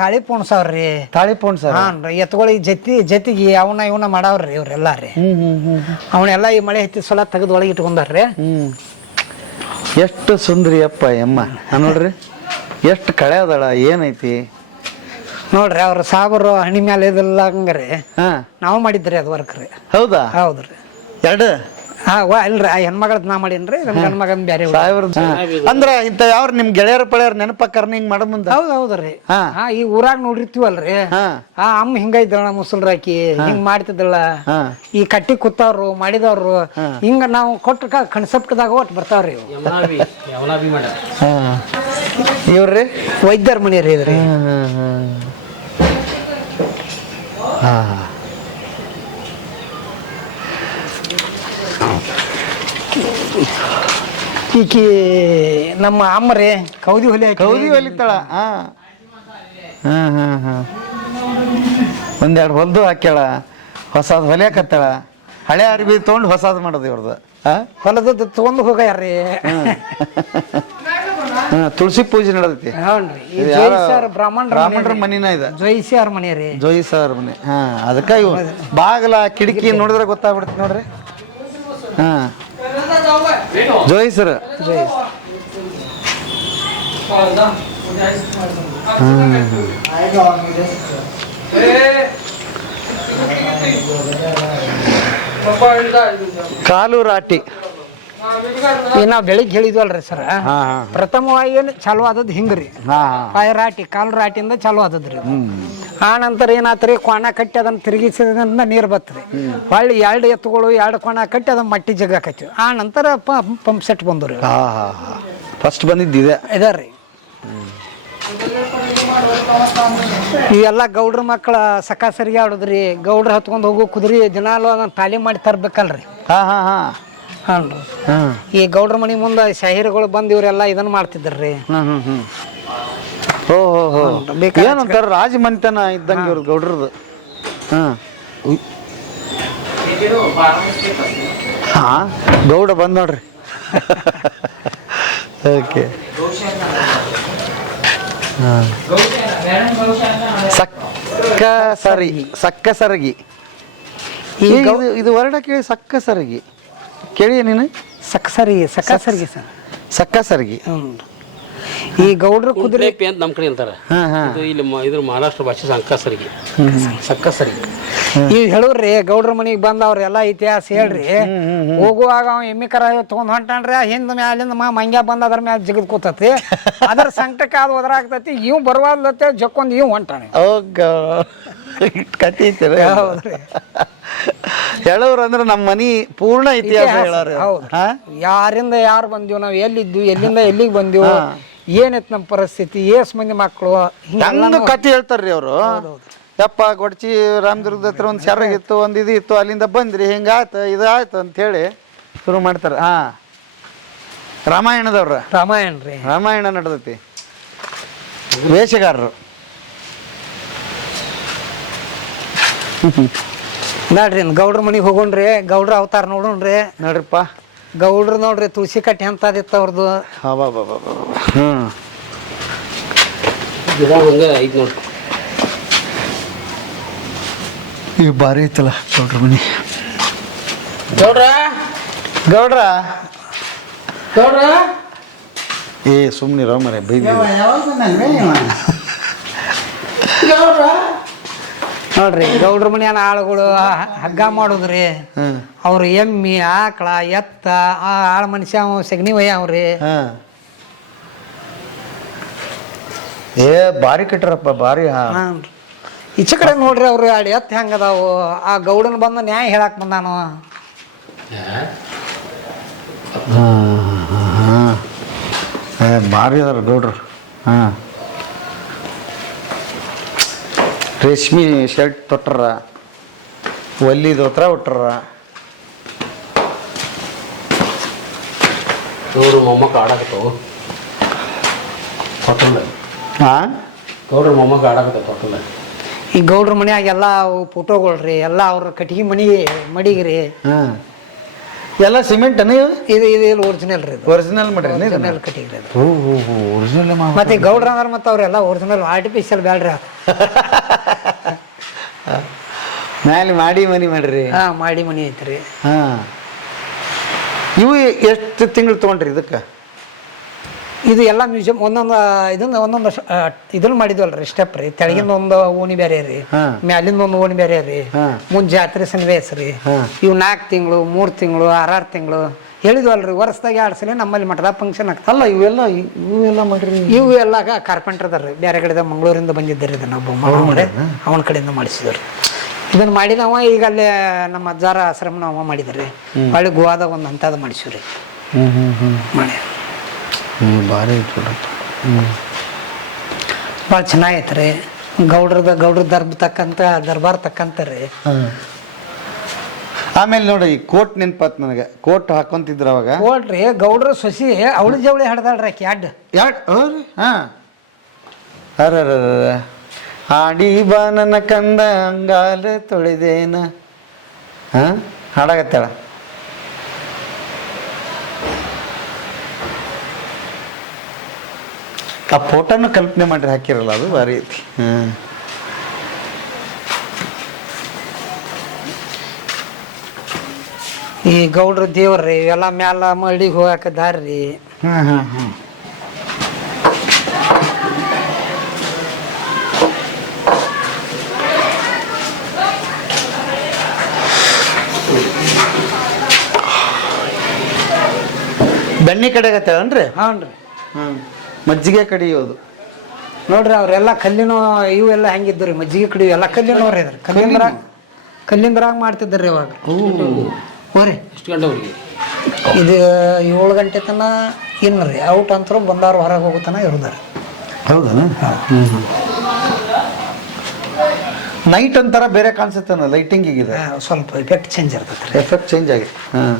ತಾಳಿ ಪೋಣ್ಸವ್ರಿ ತಾಳಿ ಪೋಣ್ ಸರ್ ಹಾನ್ರಿ ಎತ್ಗಳಿಗೆ ಜೊತೆಗೆ ಅವನ ಇವನ ಮಾಡವ್ರಿ ಇವ್ರೆಲ್ಲ ರೀ ಅವನ್ನೆಲ್ಲ ಈ ಮಳೆ ಹತ್ತಿ ಸಲ ತೆಗೆದು ಒಳಗೆ ಇಟ್ಕೊಂಡಾರ್ರಿ ಎಷ್ಟು ಸುಂದರಿ ಅಪ್ಪ ಅಮ್ಮ ನೋಡ್ರಿ ಎಷ್ಟು ಕಳೆ ಅದಳ ಏನೈತಿ ನೋಡ್ರಿ ಅವ್ರ ಸಾಬರು ಹಣಿ ಮ್ಯಾಲೆ ಇದೆಲ್ಲ ಹಂಗಾರಿ ಹಾಂ ನಾವು ಮಾಡಿದ್ರಿ ಅದು ವರ್ಕ್ ರೀ ಹೌದಾ ಹೌದ್ರಿ ಎರಡು ಇಲ್ರಿ ಆ ಹೆಣ್ಮಗಳದ್ ನಾ ಮಾಡೀನ್ರಿ ನನ್ನ ಗಂಡ ಮಗನ್ ಬ್ಯಾರೆ ಸಾವಿರ ಅಂದ್ರ ಇಂತ ಯಾವ ನಿಮ್ ಗೆಳೆಯರ ಪಳೆಯರ್ ನೆನಪಕ್ಕಾರ್ನ ಹಿಂಗ್ ಮಾಡ ಮುಂದ ಹೌದ್ರಿ ಈ ಊರಾಗ ನೋಡಿರ್ತೀವಲ್ರಿ ಆ ಅಮ್ಮ ಹಿಂಗ ಇದ್ದಳ ಮುಸಲ್ರಾಕಿ ಹಿಂಗ್ ಮಾಡ್ತಿದ್ದಳ ಈ ಕಟ್ಟಿ ಕೂತವ್ರು ಮಾಡಿದವ್ರು ಹಿಂಗ ನಾವು ಕೊಟ್ಟ ಕನ್ಸೆಪ್ಟ್ದಾಗ ಒಟ್ಟು ಬರ್ತಾವ್ರಿ ಇವ್ರಿ ವೈದ್ಯರ ಮನಿ ರೀ ಇದ್ರಿ ಈಕಿ ನಮ್ಮ ಅಮ್ಮರಿ ಕೌದಿ ಹೊಲಿತಾಳ ಒಂದೆರಡು ಹೊಲ್ದು ಹಾಕ್ಯಾಳ ಹೊಸದ್ ಹೊಲಿಯಾಕತ್ತಾಳ ಹಳೆ ಅರ್ಬಿ ತೊಗೊಂಡು ಹೊಸದ್ ಮಾಡೋದು ಇವ್ರದ್ದು ಹೊಲದ ತಗೊಂಡು ಹೋಗ್ಯಾರ್ರಿ ತುಳಸಿ ಪೂಜೆ ನಡೆದೈತಿ ಬ್ರಾಹ್ಮಣರ ಮನಿನ ಇದೆ ಜೋಯಿಸಿ ಅವ್ರ ಮನಿ ರೀ ಜೋಯಿಸ ಅವ್ರ ಮನೆ ಅದಕ್ಕ ಇವ್ ಬಾಗಲ ಕಿಟಕಿ ನೋಡಿದ್ರೆ ಗೊತ್ತಾಗ್ಬಿಡ್ತಿ ನೋಡ್ರಿ ಜೋಯಿಸರ್ ಕಾಲು ರಾಟಿ ನಾವ್ ಬೆಳಿಗ್ಗೆ ಹೇಳಿದ್ವಲ್ರಿ ಸರ್ ಪ್ರಥಮವಾಗಿ ಏನು ಚಾಲು ಆದದ್ ಹಿಂಗ್ರಿ ರಾಟಿ ಕಾಲು ರಾಟಿಯಿಂದ ಚಾಲು ಆದದ್ರಿ ಆ ನಂತರ ಏನಾತ್ರಿ ಕೋಣ ಕಟ್ಟಿ ಅದನ್ನ ತಿರುಗಿಸಿದ್ರಿಂದ ನೀರ್ ಬತ್ರಿ ಹೊಳ್ಳಿ 2 ಎತ್ತುಗಳು 2 ಕೋಣ ಕಟ್ಟಿ ಅದನ್ನ ಮಟ್ಟಿ ಜಗಾಕತ್ತಿ ಆ ನಂತರ ಪಂಪ್ ಸೆಟ್ ಬಂದ್ರಿ ಫಸ್ಟ್ ಬಂದಿದ್ದಿದೆ ಇದರಿ ಇವೆಲ್ಲ ಗೌಡ್ರ ಮಕ್ಕಳ ಸಕಾಸರಿಗೆ ಆಡುದ್ರಿ ಗೌಡ್ರ ಹತ್ಕೊಂಡ್ ಹೋಗು ಕುದುರೆ ದಿನಾಲು ಅದನ್ನ ತಾಲೀಮ್ ಮಾಡಿ ತರ್ಬೇಕಲ್ರಿ ಹಾನ್ರಿ ಈ ಗೌಡ್ರ ಮನಿ ಮುಂದ ಶಾಹಿರ್ಗಳು ಬಂದ್ ಇವ್ರೆಲ್ಲ ಇದನ್ನ ಮಾಡ್ತಿದ್ರಿ ಏನಂತಾರ ರಾಜ ಮನೆತನ ಇದ್ದಂಗೆ ಇವ್ರ ಗೌಡ್ರದ್ದು ಗೌಡ ಬಂದ್ ನೋಡ್ರಿ ಓಕೆ ಸಕ್ಕ ಸರಗಿ ಇದು ವರ್ಣ ಕೇಳಿ ಸಕ್ಕ ಸರಗಿ ಕೇಳಿ ನೀನು ಸಕ್ಕಸರಿಗೆ ಸರ್ ಸಕ್ಕ ಸರಗಿ ಈ ಗೌಡ್ರ ಕುದುರೆ ಅಂತ ನಮ್ಮ ಕಡೆ ಅಂತಾರ ಇಲ್ಲಿ ಇದ್ರ ಮಹಾರಾಷ್ಟ್ರ ಭಾಷೆ ಸಂಕಸರಿಗೆ ಸಕ್ಕಸರಿಗೆ ಈಗ ಹೇಳೋರ್ರಿ ಗೌಡ್ರ ಮನಿಗ್ ಬಂದ ಅವ್ರೆಲ್ಲ ಇತಿಹಾಸ ಹೇಳ್ರಿ ಹೋಗುವಾಗ ಅವ ಎಮ್ಮಿ ಕರ ತಗೊಂಡ್ ಹೊಂಟಾನ್ರಿ ಹಿಂದ ಮ್ಯಾಲಿಂದ ಮಂಗ್ಯ ಬಂದ ಅದ್ರ ಮ್ಯಾಲ ಜಿಗದ್ ಕೂತತಿ ಅದ್ರ ಸಂಕಟಕ್ಕೆ ಅದು ಒದರಾಗ್ತತಿ ಇವ್ ಬರುವಾದ್ಲತ್ತೆ ಜಕ್ಕೊಂದ್ ಇವ್ ಹೊಂಟಾನೆ ಕತಿ ಹೌದ್ರಿ ಹೇಳೋರು ಅಂದ್ರೆ ನಮ್ಮ ಮನಿ ಪೂರ್ಣ ಇತಿಹಾಸ ಹೇಳೋರು ಯಾರಿಂದ ಯಾರು ಬಂದಿವ್ ನಾವ್ ಎಲ್ಲಿದ್ವಿ ಎಲ್ಲಿಂದ ಎಲ್ಲಿಗೆ ಬಂದಿವ್ ಏನೈತ್ ನಮ್ಮ ಪರಿಸ್ಥಿತಿ ಏಸ್ ಮಂದಿ ಮಕ್ಕಳು ಹಂಗ ಕತಿ ಹೇಳ್ತಾರ್ರಿ ಅವರು ಯಪ್ಪ ಗೊಡ್ಚಿ ರಾಮದುರ್ಗದ ಹತ್ರ ಒಂದು ಸೆರಗಿತ್ತು ಒಂದು ಇದು ಇತ್ತು ಅಲ್ಲಿಂದ ಬಂದ್ರಿ ಹಿಂಗಾಯ್ತು ಇದು ಆಯ್ತು ಅಂತ ಹೇಳಿ ಶುರು ಮಾಡ್ತಾರೆ ರಾಮಾಯಣದವ್ರ ರಾಮಾಯಣ ನಡೆದೈತಿ ವೇಷಗಾರರು ನೋಡ್ರಿ ಗೌಡ್ರ ಮನಿಗೆ ಹೋಗೋಣ್ರಿ ಗೌಡ್ರ ಅವತಾರ ನೋಡೋಣ್ರಿ ನೋಡ್ರಿಪ್ಪ ಗೌಡ್ರ ನೋಡ್ರಿ ತುಳಸಿ ಕಟ್ಟಿ ಅಂತದಿತ್ತು ಅವ್ರದ್ದು ಈಗ ಭಾರಿ ಐತಲ್ಲ ಗೌಡ್ರ ಮನಿ ಗೌಡ್ರ ಏ ಸುಮ್ಮನೆ ಮರೆ ಬೈದಿ ನೋಡ್ರಿ ಗೌಡ್ರ ಮನೆಯನ್ನ ಆಳುಗಳು ಹಗ್ಗ ಮಾಡೋದ್ರಿ ಅವ್ರು ಎಮ್ಮಿ ಆಕಳ ಎತ್ತ ಆಳ ಮನುಷ್ಯ ಸೆಗಣಿ ವಯ್ಯ ಅವ್ರಿ ಏ ಭಾರಿ ಕಟ್ಟಾರಪ್ಪ ಭಾರಿ ಈಚೆ ಕಡೆ ನೋಡ್ರಿ ಅವ್ರು 2 ಎತ್ತ ಹೆಂಗದಾವು ಆ ಗೌಡನ ಬಂದ ನ್ಯಾಯ ಹೇಳಕ್ ಬಂದಾನು ಭಾರಿ ಅದಾರ ಗೌಡ್ರು ರೇಷ್ಮೆ ಶರ್ಟ್ ತೊಟ್ಟಾರ ಒಲ್ಲಿ ದೋತ್ರ ಉಟ್ಟಾರ ಗೌಡ್ರ ಮೊಮ್ಮಕ್ಕ ಆಡಕತ್ತವು ತೊಟ್ಟಲ್ಲ ಹಾಂ ಗೌಡ್ರ ಮೊಮ್ಮಕ್ಕ ಆಡಕತ್ತವ ತೊಟ್ಟಲ್ಲ. ಈ ಗೌಡ್ರ ಮನ್ಯಾಗ ಎಲ್ಲ ಫೋಟೋಗಳ್ರಿ ಎಲ್ಲ ಅವ್ರ ಕಟ್ಟಿಗೆ ಮಡಿಗ್ರಿ. ಹಾಂ ಎಲ್ಲ ಸಿಮೆಂಟ್ ನೀವು ಇದು ಇದು ಒರಿಜಿನಲ್ ರೀ. ಒರಿಜಿನಲ್ ಮಾಡ್ರಿ ಒರಿಜಿನಲ್ ಕಟ್ಟಿಗೆ ರೀ. ಒರಿಜಿನಲ್ ಮತ್ತೆ ಗೌಡ್ರ ಅಂದ್ರೆ ಮತ್ತೆ ಅವ್ರೆಲ್ಲ ಒರಿಜಿನಲ್ ಆರ್ಟಿಫಿಷಿಯಲ್ ಬ್ಯಾಡ್ರಿ. ಮ್ಯಾಲೆ ಮಾಡಿ ಮನಿ ಮಾಡ್ರಿ. ಹಾಂ ಮಾಡಿ ಮನಿ ಐತ್ರಿ. ಹಾಂ ಇವು ಎಷ್ಟು ತಿಂಗಳು ತೊಗೊಂಡ್ರಿ ಇದಕ್ಕೆ? ಇದು ಎಲ್ಲ ಮ್ಯೂಸಿಯಂ ಒಂದೊಂದು ಇದನ್ನ ಒಂದೊಂದು ಇದನ್ನ ಮಾಡಿದ್ವಲ್ರಿ ಸ್ಟೆಪ್ ರೀ. ತೆಳಗಿಂದ ಒಂದು ಓಣಿ ಬೇರೆ ರೀ, ಮ್ಯಾಲಿಂದ ಒಂದು ಓಣಿ ಬೇರೆ ರೀ, ಮುಂದೆ ಜಾತ್ರೆ ಸನ್ನಿವೇಶ ರೀ. ಇವು 4 ತಿಂಗಳು 3 ತಿಂಗಳು 6 ತಿಂಗಳು ಹೇಳಿದ್ವಲ್ರಿ. ವರ್ಷದಾಗ 2 ಸಲ ನಮ್ಮಲ್ಲಿ ಮಠದಾಗ ಫಂಕ್ಷನ್ ಆಗ್ತಲ್ಲ. ಇವೆಲ್ಲ ಮಾಡ್ರಿ. ಇವು ಎಲ್ಲ ಕಾರ್ಪೆಂಟರ್ ಅದಾರ ಬೇರೆ ಕಡೆದ ಮಂಗಳೂರಿಂದ ಬಂದಿದ್ದಾರೆ. ಇದನ್ನ ಅವನ ಕಡೆಯಿಂದ ಮಾಡಿಸಿದ್ರು. ಇದನ್ನ ಮಾಡಿದವ ಈಗ ಅಲ್ಲೇ ನಮ್ಮ ಅಜ್ಜಾರ ಆಶ್ರಮನ ಅವ ಮಾಡಿದ್ರಿ. ಹೊಳ್ಳಿ ಗೋವಾದಾಗ ಒಂದು ಅಂಥದ್ದು ಮಾಡಿಸಿವ್ರಿ. ಮಾಡಿ ಭಾರಿ ಭಾಳ ಚೆನ್ನಾಗೈತೆ ರೀ. ಗೌಡ್ರ ದರ್ಬಾರ್ ತಕ್ಕಂತ ರೀ. ಆಮೇಲೆ ನೋಡಿ ಕೋಟ್ ನೆನ್ಪಾತ್ ನನಗೆ. ಕೋಟ್ ಹಾಕೊಂತಿದ್ರ ಅವಾಗ. ಕೋಟ್ ರೀ ಗೌಡ್ರ ಸೊಸಿ ಅವಳಿ ಜವಳಿ ಹಡ್ದಾಳ್ರಿ ಆಕಿ ಹಾಂ ಹಾಡಿ ಬಾ ನನ್ನ ಕಂದ ಅಂಗಾಲ ತೊಳೆದೇನ. ಹಾಂ ಹಾಡಾಗತ್ತಾಳ. ಆ ಫೋಟೋನು ಕಲ್ಪನೆ ಮಾಡಿ ಹಾಕಿರಲ್ಲ, ಅದು ಭಾರಿ ಐತಿ. ಹಾಂ ಈ ಗೌಡ್ರ ದೇವ್ರಿ ಇವೆಲ್ಲ ಮ್ಯಾಲ ಮಳ್ಳಿಗೆ ಹೋಗಾಕ ದಾರಿ. ಹಾಂ ಹಾಂ ಹಾಂ ಬೆಣ್ಣೆ ಕಡೆಗತ್ತೇಳನ್ರಿ? ಹಾಂ ರೀ. ಹಾಂ ಮಜ್ಜಿಗೆ ಕಡಿಯೋದು ನೋಡ್ರಿ. ಅವ್ರೆಲ್ಲ ಕಲ್ಲಿನ ಇವೆಲ್ಲ ಹೆಂಗಿದ್ರಿ ಮಜ್ಜಿಗೆ ಕಡಿ ಎಲ್ಲ ಕಲ್ಲಿನವ್ರಿ. ಇದ್ರಿ ಕಲ್ಲಿಂದ್ರಾಗ ಮಾಡ್ತಿದ್ರಿ ಅವಾಗ. ಹೋರಿ ಎಷ್ಟು ಗಂಟೆವರೆಗೆ? ಇದು 7 ಗಂಟೆ ತನ ಇನ್ನರಿ ಔಟ್ ಅಂತರೂ ಬಂದವ್ರು ಹೊರಗೆ ಹೋಗುತ್ತಾನ ಇರೋದಾರ. ಹೌದಾ? ನೈಟ್ ಅಂತಾರ ಬೇರೆ ಕಾಣಿಸುತ್ತಾನ ಲೈಟಿಂಗಿಗಿದೆ. ಸ್ವಲ್ಪ ಎಫೆಕ್ಟ್ ಚೇಂಜ್ ಇರ್ತೈತೆ ರೀ. ಎಫೆಕ್ಟ್ ಚೇಂಜ್ ಆಗಿದೆ. ಹಾಂ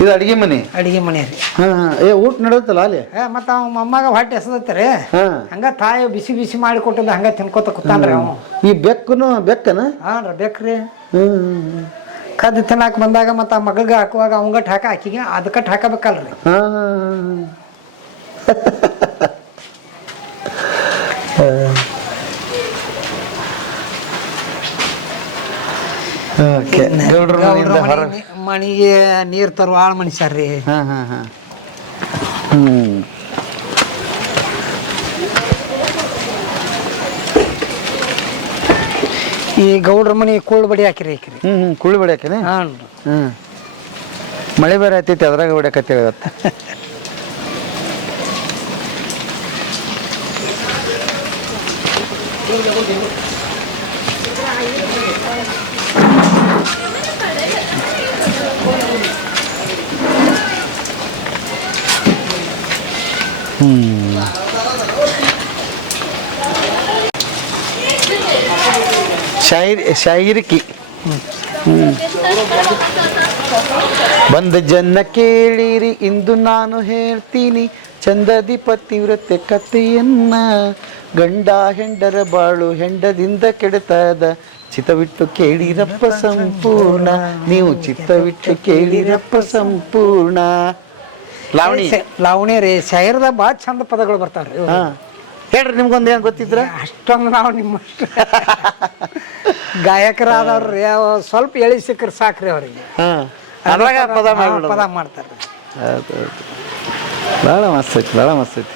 ಇದು ಅಡಿಗೆ ಮನೆ. ಅಡಿಗೆ ಮನೆ ರೀ. ಹಾಂ ಊಟ ನಡೆಯುತ್ತಲ್ಲ ಅಲ್ಲಿ. ಮತ್ತು ಅವ ಮೊಮ್ಮಗ ಹೊಟ್ಟೆ ಎಸದತ್ತೆ ರೀ. ಹಂಗ ತಾಯಿ ಬಿಸಿ ಬಿಸಿ ಮಾಡಿ ಕೊಟ್ಟಿಲ್ಲ ಹಂಗ ತಿನ್ಕೋತ ಕೂತಾನ್ರಿ ಅವ. ಈ ಬೆಕ್ಕನ? ಹಾಂ ರೀ ಬೇಕ್ರಿ. ಕದ್ದು ತಿನ್ನಾಕ ಬಂದಾಗ ಮತ್ತು ಆ ಮಗಗೆ ಹಾಕುವಾಗ ಅವಂಗಟ್ಟು ಆಕಿಗೆ ಅದಕ್ಕಟ್ಟು ಹಾಕಬೇಕಲ್ರಿ. ಮಣಿಗೆ ನೀರು ತರುವ ಆಳು ಮನುಷ್ಯರ್ರಿ. ಈ ಗೌಡ್ರ ಮನಿ ಕೂಳು ಬಡಿ ಹಾಕಿರಿ. ಕೂಳು ಬಡಿ ಹಾಕಿರಿ. ಹಾಂ ಮಳೆ ಬೇರೆ ಆಯ್ತೈತಿ ಅದ್ರಾಗ ಹೊಡ್ಯಾಕತ್ತೀವಿ ಇವತ್ತು. ಶಾಯಿರಿ ಕಿ ಬಂದ ಜನ ಕೇಳಿರಿ ಇಂದು ನಾನು ಹೇಳ್ತೀನಿ ಚಂದದಿ ಪತಿವ್ರತೆ ಕಥೆಯನ್ನ. ಗಂಡ ಹೆಂಡರ ಬಾಳು ಹೆಂಡದಿಂದ ಕೆಡತದ ಚಿತ್ತವಿಟ್ಟು ಕೇಳಿರಪ್ಪ ಸಂಪೂರ್ಣ. ನೀವು ಚಿತ್ತವಿಟ್ಟು ಕೇಳಿರಪ್ಪ ಸಂಪೂರ್ಣ. ಲಾವಣಿ ರೀ. ಶಾಯರ್ದಾಗ ಭಾಳ ಚಂದ ಪದಗಳು ಬರ್ತಾವ್ರಿ. ಹೇಳ್ರಿ ನಿಮ್ಗೊಂದು ಏನು ಗೊತ್ತಿದ್ರ? ಅಷ್ಟೊಂದು ನಾವು ನಿಮ್ಮಷ್ಟು ಗಾಯಕರಾದವ್ರಿ. ಸ್ವಲ್ಪ ಎಳಿ ಸಿಕ್ಕರೆ ಸಾಕ್ರಿ ಅವ್ರಿಗೆ. ಪದ ಮಾಡ್ತಾರೆ. ಭಾಳ ಮಸ್ತ್ ಐತಿ, ಭಾಳ ಮಸ್ತ್ ಐತಿ.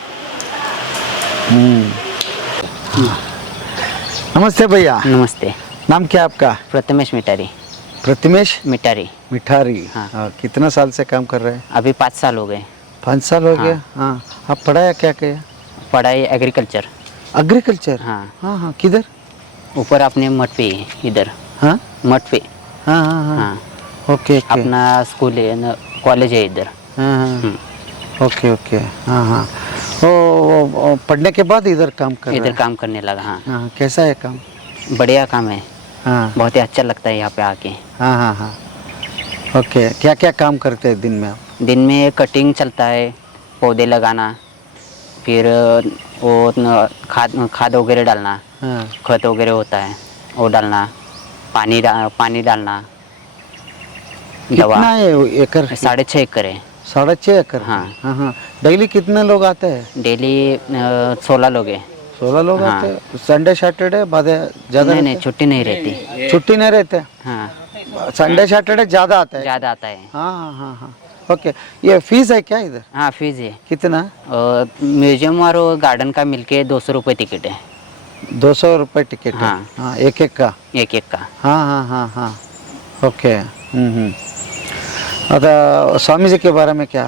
नमस्ते भैया। नमस्ते। नाम क्या आपका? प्रथमेश मिठारी। प्रथमेश मिठारी। मिठारी। हाँ। कितना साल से काम कर रहे हैं? अभी 5 साल हो गए। 5 साल हो गए। हाँ। आप पढ़ाया क्या किया? पढ़ाई एग्रीकल्चर। एग्रीकल्चर? हाँ। हाँ हाँ किधर? ऊपर अपने मठ पे इधर। हाँ मठ पे। हाँ हाँ हाँ। ओके। अपना स्कूल है कॉलेज है इधर। हाँ हाँ। Okay okay. हाँ हाँ। ओ पढ़ने के बाद इधर काम कर इधर काम करने लगा। हाँ। हाँ कैसा है काम? बढ़िया काम है। हाँ बहुत ही अच्छा लगता है यहाँ पे आके। हाँ हाँ हाँ। ओके क्या क्या काम करते हैं दिन में आप? दिन में कटिंग चलता है, पौधे लगाना, फिर वो खाद वगैरह डालना, हाँ खत वगैरह होता है वो डालना, पानी डालना, दवा। कितना है एकड़? 6.5 एकड़ है। 6.5 एकड़? हाँ। हाँ हाँ। डेली कितने लोग आते हैं? डेली 16 लोग हैं। 16 लोग हाँ। आते हैं। संडे सैटरडे ज़्यादा नहीं नहीं, रहते छुट्टी नहीं रहती। हैं? छुट्टी नहीं रहते? हाँ, संडे सैटरडे ज़्यादा आता है? ज़्यादा आता है। हाँ हाँ हाँ हाँ। ओके, ये फीस है क्या इधर? हाँ, फीस है। कितना? म्यूजियम और गार्डन का मिलके 200 रुपये टिकट है। 200 रुपये टिकट है? हाँ। हाँ, एक एक का? एक एक का। हाँ हाँ हाँ हाँ। ओके। अच्छा, स्वामी जी के बारे में क्या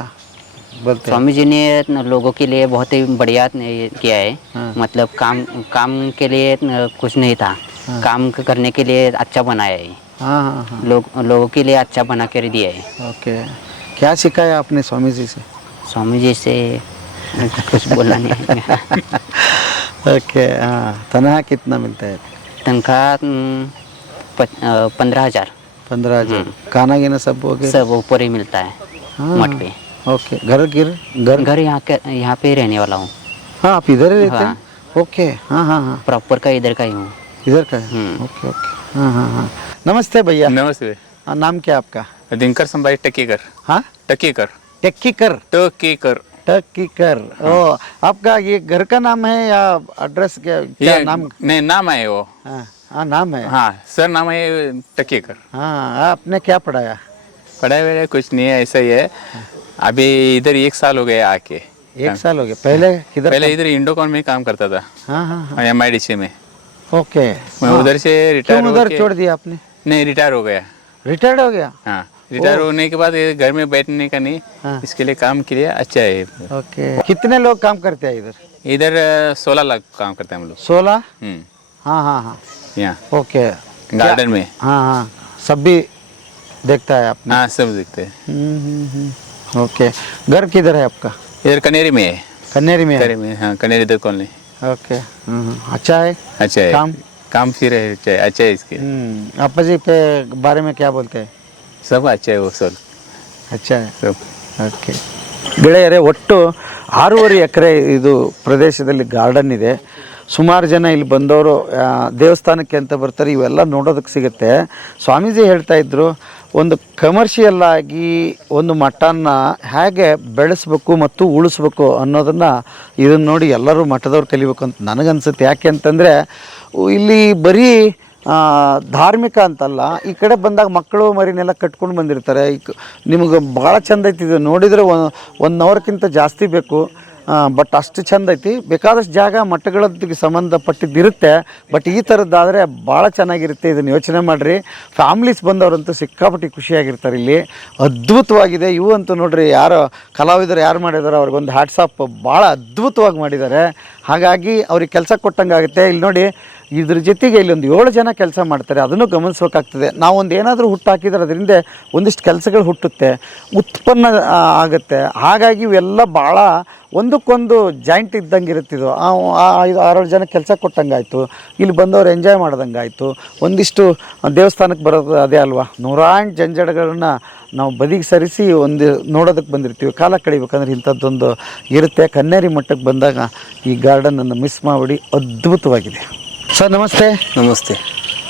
बोलते हैं? स्वामी जी ने लोगों के लिए बहुत ही बढ़िया ये किया है। हाँ। मतलब काम के लिए कुछ नहीं था, काम करने के लिए अच्छा बनाया है। हाँ हाँ हाँ। लोगों के लिए अच्छा बना कर दिया है। ओके, क्या सिखाया आपने स्वामी जी से? स्वामी जी से कुछ बोलना नहीं है। ओके, हाँ। तनख्वाह कितना मिलता है? तनख्वाह 15,000। 15,000। खाना गिना सब हो गया? सब ऊपर ही मिलता है हाँ। मठ पे। ओके, घर? घर यहाँ पे ही रहने वाला हूँ। हाँ, आप इधर ही रहते हाँ। हैं? ओके, हाँ हाँ हाँ। प्रॉपर का इधर का ही हूँ। इधर का है? ओके ओके, हाँ हाँ हाँ। नमस्ते भैया। नमस्ते। हाँ, नाम क्या आपका? दिनकर संभाई टकीकर। हाँ, टकीकर। टेक्कीकर? टकीकर। टकीकर। ओ, आपका ये घर का नाम है या एड्रेस क्या ये नाम? नहीं, नाम है वो। हाँ हाँ, नाम है। हाँ, सर नाम है टकीकर। हाँ, आपने क्या पढ़ाया? पढ़ाई वढ़ाई कुछ नहीं है, ऐसा ही है। अभी इधर 1 साल हो गया आके। 1 साल हो गया। पहले किधर? पहले इधर इंडोकॉन में काम करता था, हाँ हाँ हाँ। MIDC में। ओके। मैं उधर से रिटायर क्यों हो उधर के- छोड़ दिया आपने? नहीं, रिटायर हो गया। रिटायर्ड हो गया? हाँ, रिटायर होने के बाद ये घर में बैठने का नहीं, हाँ। इसके लिए काम के लिए अच्छा है। ओके, कितने लोग काम करते हैं इधर? इधर 16 लाख काम करते हैं हम लोग। 16? हम्म, हाँ हाँ हाँ। यहाँ ओके। गार्डन में। हाँ हाँ, सब भी देखता है आपने? हाँ, सब दिखते हैं। ओके, घर किधर है आपका? इधर कनेरी में है। कन्नेरी में है? कनेरी में, हाँ, कनेरी इधर कॉलोनी। ओके। अच्छा है अच्छा है काम? फिर है, अच्छा है इसके। अप्पा जी पे बारे में क्या बोलते हैं? सब अच्छा है वो सब अच्छा है। सब। ಓಕೆ ಗೆಳೆಯರೇ, ಒಟ್ಟು 6.5 ಎಕರೆ ಇದು ಪ್ರದೇಶದಲ್ಲಿ ಗಾರ್ಡನ್ ಇದೆ. ಸುಮಾರು ಜನ ಇಲ್ಲಿ ಬಂದವರು ದೇವಸ್ಥಾನಕ್ಕೆ ಅಂತ ಬರ್ತಾರೆ, ಇವೆಲ್ಲ ನೋಡೋದಕ್ಕೆ ಸಿಗುತ್ತೆ. ಸ್ವಾಮೀಜಿ ಹೇಳ್ತಾ ಇದ್ದರು, ಒಂದು ಕಮರ್ಷಿಯಲ್ ಆಗಿ ಒಂದು ಮಠನ ಹೇಗೆ ಬೆಳೆಸಬೇಕು ಮತ್ತು ಉಳಿಸ್ಬೇಕು ಅನ್ನೋದನ್ನು ಇದನ್ನು ನೋಡಿ ಎಲ್ಲರೂ ಮಠದವ್ರು ಕಲಿಬೇಕು ಅಂತ ನನಗನ್ಸುತ್ತೆ. ಯಾಕೆ ಅಂತಂದರೆ ಇಲ್ಲಿ ಬರೀ ಧಾರ್ಮಿಕ ಅಂತಲ್ಲ, ಈ ಕಡೆ ಬಂದಾಗ ಮಕ್ಕಳು ಮರಿನೆಲ್ಲ ಕಟ್ಕೊಂಡು ಬಂದಿರ್ತಾರೆ. ನಿಮಗೆ ಭಾಳ ಚೆಂದ ಐತಿ ಇದು ನೋಡಿದರೆ 1 ಅವರ್ಕ್ಕಿಂತ ಜಾಸ್ತಿ ಬೇಕು, ಬಟ್ ಅಷ್ಟು ಚೆಂದ ಐತಿ. ಬೇಕಾದಷ್ಟು ಜಾಗ ಮಠಗಳದ್ದು ಸಂಬಂಧಪಟ್ಟಿದ್ದಿರುತ್ತೆ, ಬಟ್ ಈ ಥರದ್ದಾದರೆ ಭಾಳ ಚೆನ್ನಾಗಿರುತ್ತೆ. ಇದನ್ನು ಯೋಚನೆ ಮಾಡಿರಿ. ಫ್ಯಾಮ್ಲೀಸ್ ಬಂದವರಂತೂ ಸಿಕ್ಕಾಪಟ್ಟಿ ಖುಷಿಯಾಗಿರ್ತಾರೆ. ಇಲ್ಲಿ ಅದ್ಭುತವಾಗಿದೆ. ಇವು ಅಂತೂ ನೋಡಿರಿ, ಯಾರೋ ಕಲಾವಿದರು ಯಾರು ಮಾಡಿದಾರೋ ಅವ್ರಿಗೊಂದು ಹ್ಯಾಟ್ಸಾಪ್, ಭಾಳ ಅದ್ಭುತವಾಗಿ ಮಾಡಿದ್ದಾರೆ. ಹಾಗಾಗಿ ಅವ್ರಿಗೆ ಕೆಲಸ ಕೊಟ್ಟಂಗಾಗುತ್ತೆ. ಇಲ್ಲಿ ನೋಡಿ, ಇದ್ರ ಜೊತೆಗೆ ಇಲ್ಲೊಂದು 7 ಜನ ಕೆಲಸ ಮಾಡ್ತಾರೆ, ಅದನ್ನು ಗಮನಿಸ್ಬೇಕಾಗ್ತದೆ. ನಾವೊಂದು ಏನಾದರೂ ಹುಟ್ಟು ಹಾಕಿದ್ರೆ ಅದರಿಂದ ಒಂದಿಷ್ಟು ಕೆಲಸಗಳು ಹುಟ್ಟುತ್ತೆ, ಉತ್ಪನ್ನ ಆಗುತ್ತೆ. ಹಾಗಾಗಿ ಇವೆಲ್ಲ ಭಾಳ ಒಂದಕ್ಕೊಂದು ಜಾಯಿಂಟ್ ಇದ್ದಂಗೆ ಇರುತ್ತಿದ್ದು. 5-6 ಜನ ಕೆಲಸ ಕೊಟ್ಟಂಗಾಯಿತು, ಇಲ್ಲಿ ಬಂದವರು ಎಂಜಾಯ್ ಮಾಡ್ದಂಗಾಯಿತು. ಒಂದಿಷ್ಟು ದೇವಸ್ಥಾನಕ್ಕೆ ಬರೋದು ಅದೇ ಅಲ್ವಾ, 108 ಜಂಜಡಗಳನ್ನ ನಾವು ಬದಿಗೆ ಸರಿಸಿ ಒಂದು ನೋಡೋದಕ್ಕೆ ಬಂದಿರ್ತೀವಿ. ಕಾಲ ಕಳಿಬೇಕಂದ್ರೆ ಇಂಥದ್ದೊಂದು ಇರುತ್ತೆ. ಕನ್ನೇರಿ ಮಠಕ್ಕೆ ಬಂದಾಗ ಈ ಗಾರ್ಡನನ್ನು ಮಿಸ್ ಮಾಡಿಬಿಡಿ, ಅದ್ಭುತವಾಗಿದೆ. सर नमस्ते। नमस्ते।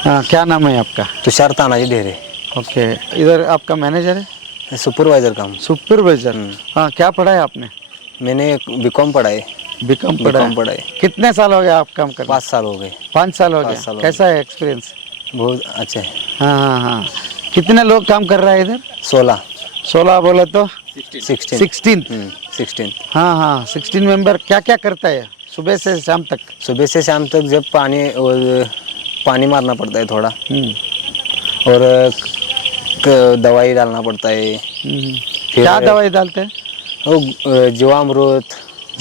हाँ, क्या नाम है आपका? तुषार तानाजी ढेरे। ओके, इधर आपका मैनेजर है? सुपरवाइजर काम। सुपरवाइजर। हाँ, क्या पढ़ा है आपने? मैंने बीकॉम पढ़ा है। बीकॉम पढ़ा है। कितने साल हो गए आप काम कर? 5 साल हो गए। 5 साल हो 5 गए। साल हो कैसा है एक्सपीरियंस? बहुत अच्छा है। हाँ हाँ हाँ। कितने लोग काम कर रहा है इधर? 16 बोले तो 16। 16। हाँ हाँ, 16 मेंबर क्या क्या करता है सुबह से शाम तक? सुबह से शाम तक जब पानी मारना पड़ता है थोड़ा, और दवाई डालना पड़ता है। क्या दवाई डालते हैं? वो जीवामृत।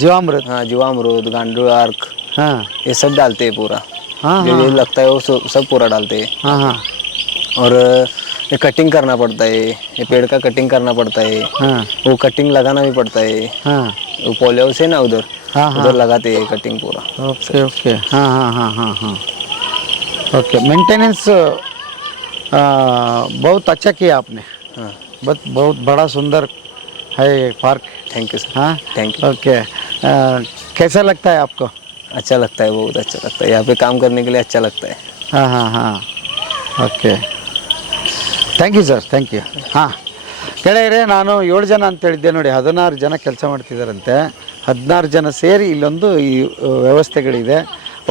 जीवामृत? हाँ, जीवामृत, गांडू आर्क, हाँ ये सब डालते हैं पूरा। हाँ जो जो लगता है वो सब पूरा डालते हैं। हाँ हाँ और ये कटिंग करना पड़ता है, ये पेड़ का कटिंग करना पड़ता है। हाँ वो कटिंग लगाना भी पड़ता है। हाँ। वो पोलियो से ना उधर हाँ उधर लगाते हैं कटिंग पूरा। Okay okay. हाँ हाँ हाँ हाँ हाँ। ओके, मेंटेनेंस बहुत अच्छा किया आपने। हाँ। बहुत बड़ा सुंदर है पार्क। Thank you sir. हाँ थैंक यू। ओके, कैसा लगता है आपको? अच्छा लगता है, बहुत अच्छा लगता है, यहाँ पे काम करने के लिए अच्छा लगता है। ಹಾಂ ಹಾಂ ಹಾಂ, okay, thank you sir, thank you. ಹಾಂ ಗೆಳೆಯರೇ, ನಾನು 7 ಜನ ಅಂತ ಹೇಳಿದ್ದೆ ನೋಡಿ, 16 ಜನ ಕೆಲಸ ಮಾಡ್ತಿದ್ದಾರಂತೆ. 16 ಜನ ಸೇರಿ ಇಲ್ಲೊಂದು ಈ ವ್ಯವಸ್ಥೆಗಳಿದೆ,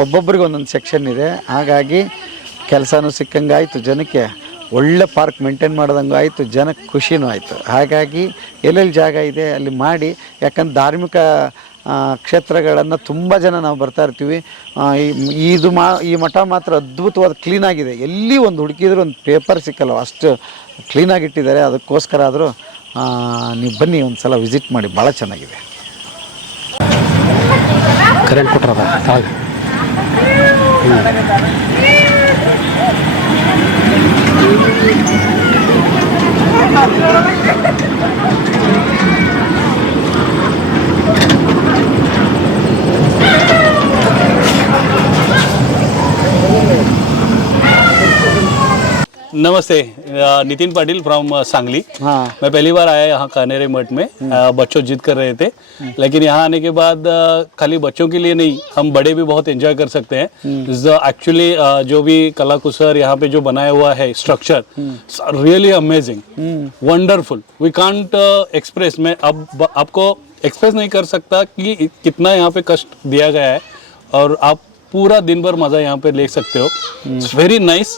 ಒಬ್ಬೊಬ್ಬರಿಗೆ ಒಂದೊಂದು ಸೆಕ್ಷನ್ ಇದೆ. ಹಾಗಾಗಿ ಕೆಲಸನೂ ಸಿಕ್ಕಂಗಾಯಿತು, ಜನಕ್ಕೆ ಒಳ್ಳೆ ಪಾರ್ಕ್ ಮೇಂಟೈನ್ ಮಾಡ್ದಂಗೂ ಆಯಿತು, ಜನಕ್ಕೆ ಖುಷಿನೂ ಆಯಿತು. ಹಾಗಾಗಿ ಎಲ್ಲೆಲ್ಲಿ ಜಾಗ ಇದೆ ಅಲ್ಲಿ ಮಾಡಿ, ಯಾಕಂದ್ರೆ ಧಾರ್ಮಿಕ ಕ್ಷೇತ್ರಗಳನ್ನು ತುಂಬ ಜನ ನಾವು ಬರ್ತಾ ಇರ್ತೀವಿ. ಈ ಮಠ ಮಾತ್ರ ಅದ್ಭುತವಾದ ಕ್ಲೀನಾಗಿದೆ, ಎಲ್ಲಿ ಒಂದು ಹುಡುಕಿದ್ರು ಒಂದು ಪೇಪರ್ ಸಿಕ್ಕಲ್ಲ, ಅಷ್ಟು ಕ್ಲೀನಾಗಿಟ್ಟಿದ್ದಾರೆ. ಅದಕ್ಕೋಸ್ಕರ ಆದರೂ ನೀವು ಬನ್ನಿ, ಒಂದು ಸಲ ವಿಸಿಟ್ ಮಾಡಿ, ಭಾಳ ಚೆನ್ನಾಗಿದೆ. ಕರೆಂಟ್ ಕೊಟ್ರದ ತಾಳ್ಗೆ. नमस्ते, नितिन पाटिल फ्रॉम सांगली। हाँ। मैं पहली बार आया यहाँ कानेरे मठ में। बच्चों जिद कर रहे थे, लेकिन यहाँ आने के बाद खाली बच्चों के लिए नहीं, हम बड़े भी बहुत एंजॉय कर सकते हैं। एक्चुअली जो भी कलाकुसर यहाँ पे जो बनाया हुआ है structure, really amazing, wonderful, we can't express. मैं अब आपको एक्सप्रेस नहीं कर सकता कि कितना यहाँ पे कष्ट दिया गया है, और आप पूरा दिन भर मज़ा यहाँ पे ले सकते हो। It's very nice.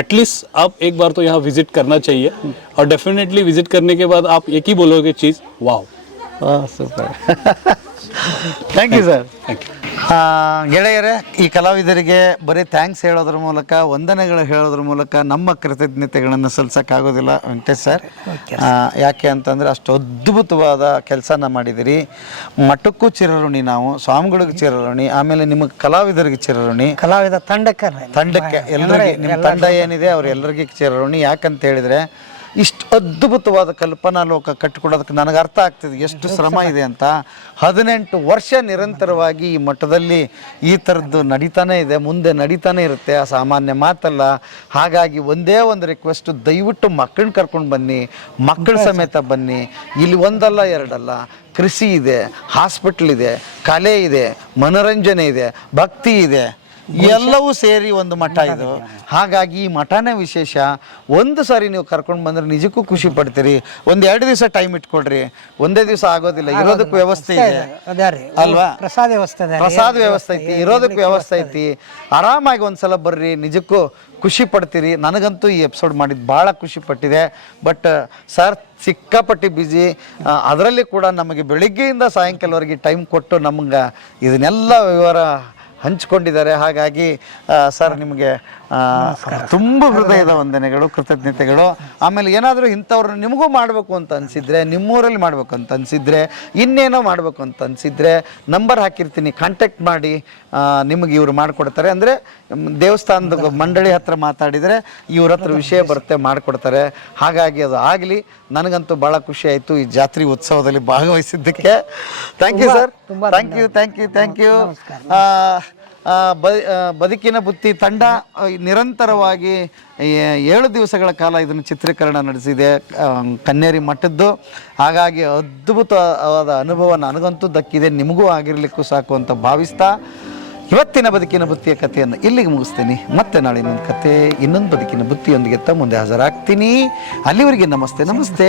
एटलीस्ट आप एक बार तो यहाँ विजिट करना चाहिए, और डेफिनेटली विजिट करने के बाद आप एक ही बोलोगे चीज़, wow. Super, thank you sir. Thank you. ಗೆಳೆಯರೇ, ಈ ಕಲಾವಿದರಿಗೆ ಬರೀ ಥ್ಯಾಂಕ್ಸ್ ಹೇಳೋದ್ರ ಮೂಲಕ, ವಂದನೆಗಳು ಹೇಳೋದ್ರ ಮೂಲಕ ನಮ್ಮ ಕೃತಜ್ಞತೆಗಳನ್ನು ಸಲ್ಲಿಸೋಕ್ಕಾಗೋದಿಲ್ಲ ವೆಂಕಟೇಶ್ ಸರ್. ಯಾಕೆ ಅಂತಂದರೆ ಅಷ್ಟು ಅದ್ಭುತವಾದ ಕೆಲಸನ ಮಾಡಿದಿರಿ. ಮಠಕ್ಕೂ ಚಿರಋಣಿ ನಾವು, ಸ್ವಾಮಿಗಳಿಗೂ ಚಿರಋಣಿ, ಆಮೇಲೆ ನಿಮಗೆ ಕಲಾವಿದರಿಗೆ ಚಿರಋಣಿ, ಕಲಾವಿದ ತಂಡಕ್ಕೆ ಎಲ್ಲರಿಗೆ, ನಿಮ್ಮ ತಂಡ ಏನಿದೆ ಅವ್ರೆಲ್ಲರಿಗೆ ಚಿರಋಣಿ. ಯಾಕಂತ ಹೇಳಿದರೆ ಇಷ್ಟು ಅದ್ಭುತವಾದ ಕಲ್ಪನಾ ಲೋಕ ಕಟ್ಟಿಕೊಡೋದಕ್ಕೆ ನನಗೆ ಅರ್ಥ ಆಗ್ತಿದೆ ಎಷ್ಟು ಶ್ರಮ ಇದೆ ಅಂತ. 18 ವರ್ಷ ನಿರಂತರವಾಗಿ ಈ ಮಠದಲ್ಲಿ ಈ ಥರದ್ದು ನಡೀತಾನೆ ಇದೆ, ಮುಂದೆ ನಡೀತಾನೆ ಇರುತ್ತೆ, ಸಾಮಾನ್ಯ ಮಾತಲ್ಲ. ಹಾಗಾಗಿ ಒಂದೇ ಒಂದು ರಿಕ್ವೆಸ್ಟು, ದಯವಿಟ್ಟು ಮಕ್ಕಳನ್ನ ಕರ್ಕೊಂಡು ಬನ್ನಿ, ಮಕ್ಕಳ ಸಮೇತ ಬನ್ನಿ. ಇಲ್ಲಿ ಒಂದಲ್ಲ ಎರಡಲ್ಲ, ಕೃಷಿ ಇದೆ, ಹಾಸ್ಪಿಟ್ಲ್ ಇದೆ, ಕಲೆ ಇದೆ, ಮನೋರಂಜನೆ ಇದೆ, ಭಕ್ತಿ ಇದೆ, ಎಲ್ಲವೂ ಸೇರಿ ಒಂದು ಮಠ ಇದು. ಹಾಗಾಗಿ ಈ ಮಠನೇ ವಿಶೇಷ. ಒಂದು ಸಾರಿ ನೀವು ಕರ್ಕೊಂಡು ಬಂದ್ರೆ ನಿಜಕ್ಕೂ ಖುಷಿ ಪಡ್ತೀರಿ. 1-2 ದಿವಸ ಟೈಮ್ ಇಟ್ಕೊಳ್ರಿ, ಒಂದೇ ದಿವಸ ಆಗೋದಿಲ್ಲ, ಇರೋದಕ್ಕೆ ವ್ಯವಸ್ಥೆ ಇದೆ ಅಲ್ವಾ? ಪ್ರಸಾದ ವ್ಯವಸ್ಥೆ ಐತಿ, ಇರೋದಕ್ಕೆ ವ್ಯವಸ್ಥೆ ಐತಿ. ಆರಾಮಾಗಿ ಒಂದ್ಸಲ ಬರ್ರಿ, ನಿಜಕ್ಕೂ ಖುಷಿ ಪಡ್ತೀರಿ. ನನಗಂತೂ ಈ ಎಪಿಸೋಡ್ ಮಾಡಿದ್ದು ಭಾಳ ಖುಷಿ ಪಟ್ಟಿದೆ. ಬಟ್ ಸರ್ ಸಿಕ್ಕಾಪಟ್ಟಿ ಬ್ಯುಸಿ, ಅದರಲ್ಲಿ ಕೂಡ ನಮಗೆ ಬೆಳಿಗ್ಗೆಯಿಂದ ಸಾಯಂಕಾಲವರೆಗೆ ಟೈಮ್ ಕೊಟ್ಟು ನಮ್ಗೆ ಇದನ್ನೆಲ್ಲ ವಿವರ ಹಂಚಿಕೊಂಡಿದ್ದಾರೆ. ಹಾಗಾಗಿ ಸರ್ ನಿಮಗೆ ತುಂಬ ಹೃದಯದ ವಂದನೆಗಳು, ಕೃತಜ್ಞತೆಗಳು. ಆಮೇಲೆ ಏನಾದರೂ ಇಂಥವ್ರನ್ನ ನಿಮಗೂ ಮಾಡಬೇಕು ಅಂತ ಅನಿಸಿದರೆ, ನಿಮ್ಮೂರಲ್ಲಿ ಮಾಡಬೇಕು ಅಂತ ಅನಿಸಿದರೆ, ಇನ್ನೇನೋ ಮಾಡಬೇಕು ಅಂತ ಅನಿಸಿದರೆ ನಂಬರ್ ಹಾಕಿರ್ತೀನಿ, ಕಾಂಟ್ಯಾಕ್ಟ್ ಮಾಡಿ, ನಿಮಗೆ ಇವರು ಮಾಡಿಕೊಡ್ತಾರೆ. ಅಂದರೆ ದೇವಸ್ಥಾನದ ಮಂಡಳಿ ಹತ್ರ ಮಾತಾಡಿದರೆ ಇವ್ರ ಹತ್ರ ವಿಷಯ ಬರುತ್ತೆ, ಮಾಡಿಕೊಡ್ತಾರೆ. ಹಾಗಾಗಿ ಅದು ಆಗಲಿ. ನನಗಂತೂ ಭಾಳ ಖುಷಿ ಆಯಿತು ಈ ಜಾತ್ರೆ ಉತ್ಸವದಲ್ಲಿ ಭಾಗವಹಿಸಿದ್ದಕ್ಕೆ. Thank you sir, thank you, thank you, thank you. ಬದುಕಿನ ಬುತ್ತಿ ತಂಡ ನಿರಂತರವಾಗಿ 7 ದಿವಸಗಳ ಕಾಲ ಇದನ್ನು ಚಿತ್ರೀಕರಣ ನಡೆಸಿದೆ, ಕನ್ನೇರಿ ಮಠದ್ದು. ಹಾಗಾಗಿ ಅದ್ಭುತವಾದ ಅನುಭವ ನನಗಂತೂ ದಕ್ಕಿದೆ, ನಿಮಗೂ ಆಗಿರಲಿಕ್ಕೂ ಸಾಕು ಅಂತ ಭಾವಿಸ್ತಾ ಇವತ್ತಿನ ಬದುಕಿನ ಬುತ್ತಿಯ ಕಥೆಯನ್ನು ಇಲ್ಲಿಗೆ ಮುಗಿಸ್ತೀನಿ. ಮತ್ತೆ ನಾಳೆ ಇನ್ನೊಂದು ಕತೆ, ಇನ್ನೊಂದು ಬದುಕಿನ ಬುತ್ತಿಯೊಂದಿಗೆ ಮುಂದೆ ಹಾಜರಾಗ್ತೀನಿ. ಅಲ್ಲಿವರೆಗೆ ನಮಸ್ತೆ, ನಮಸ್ತೆ.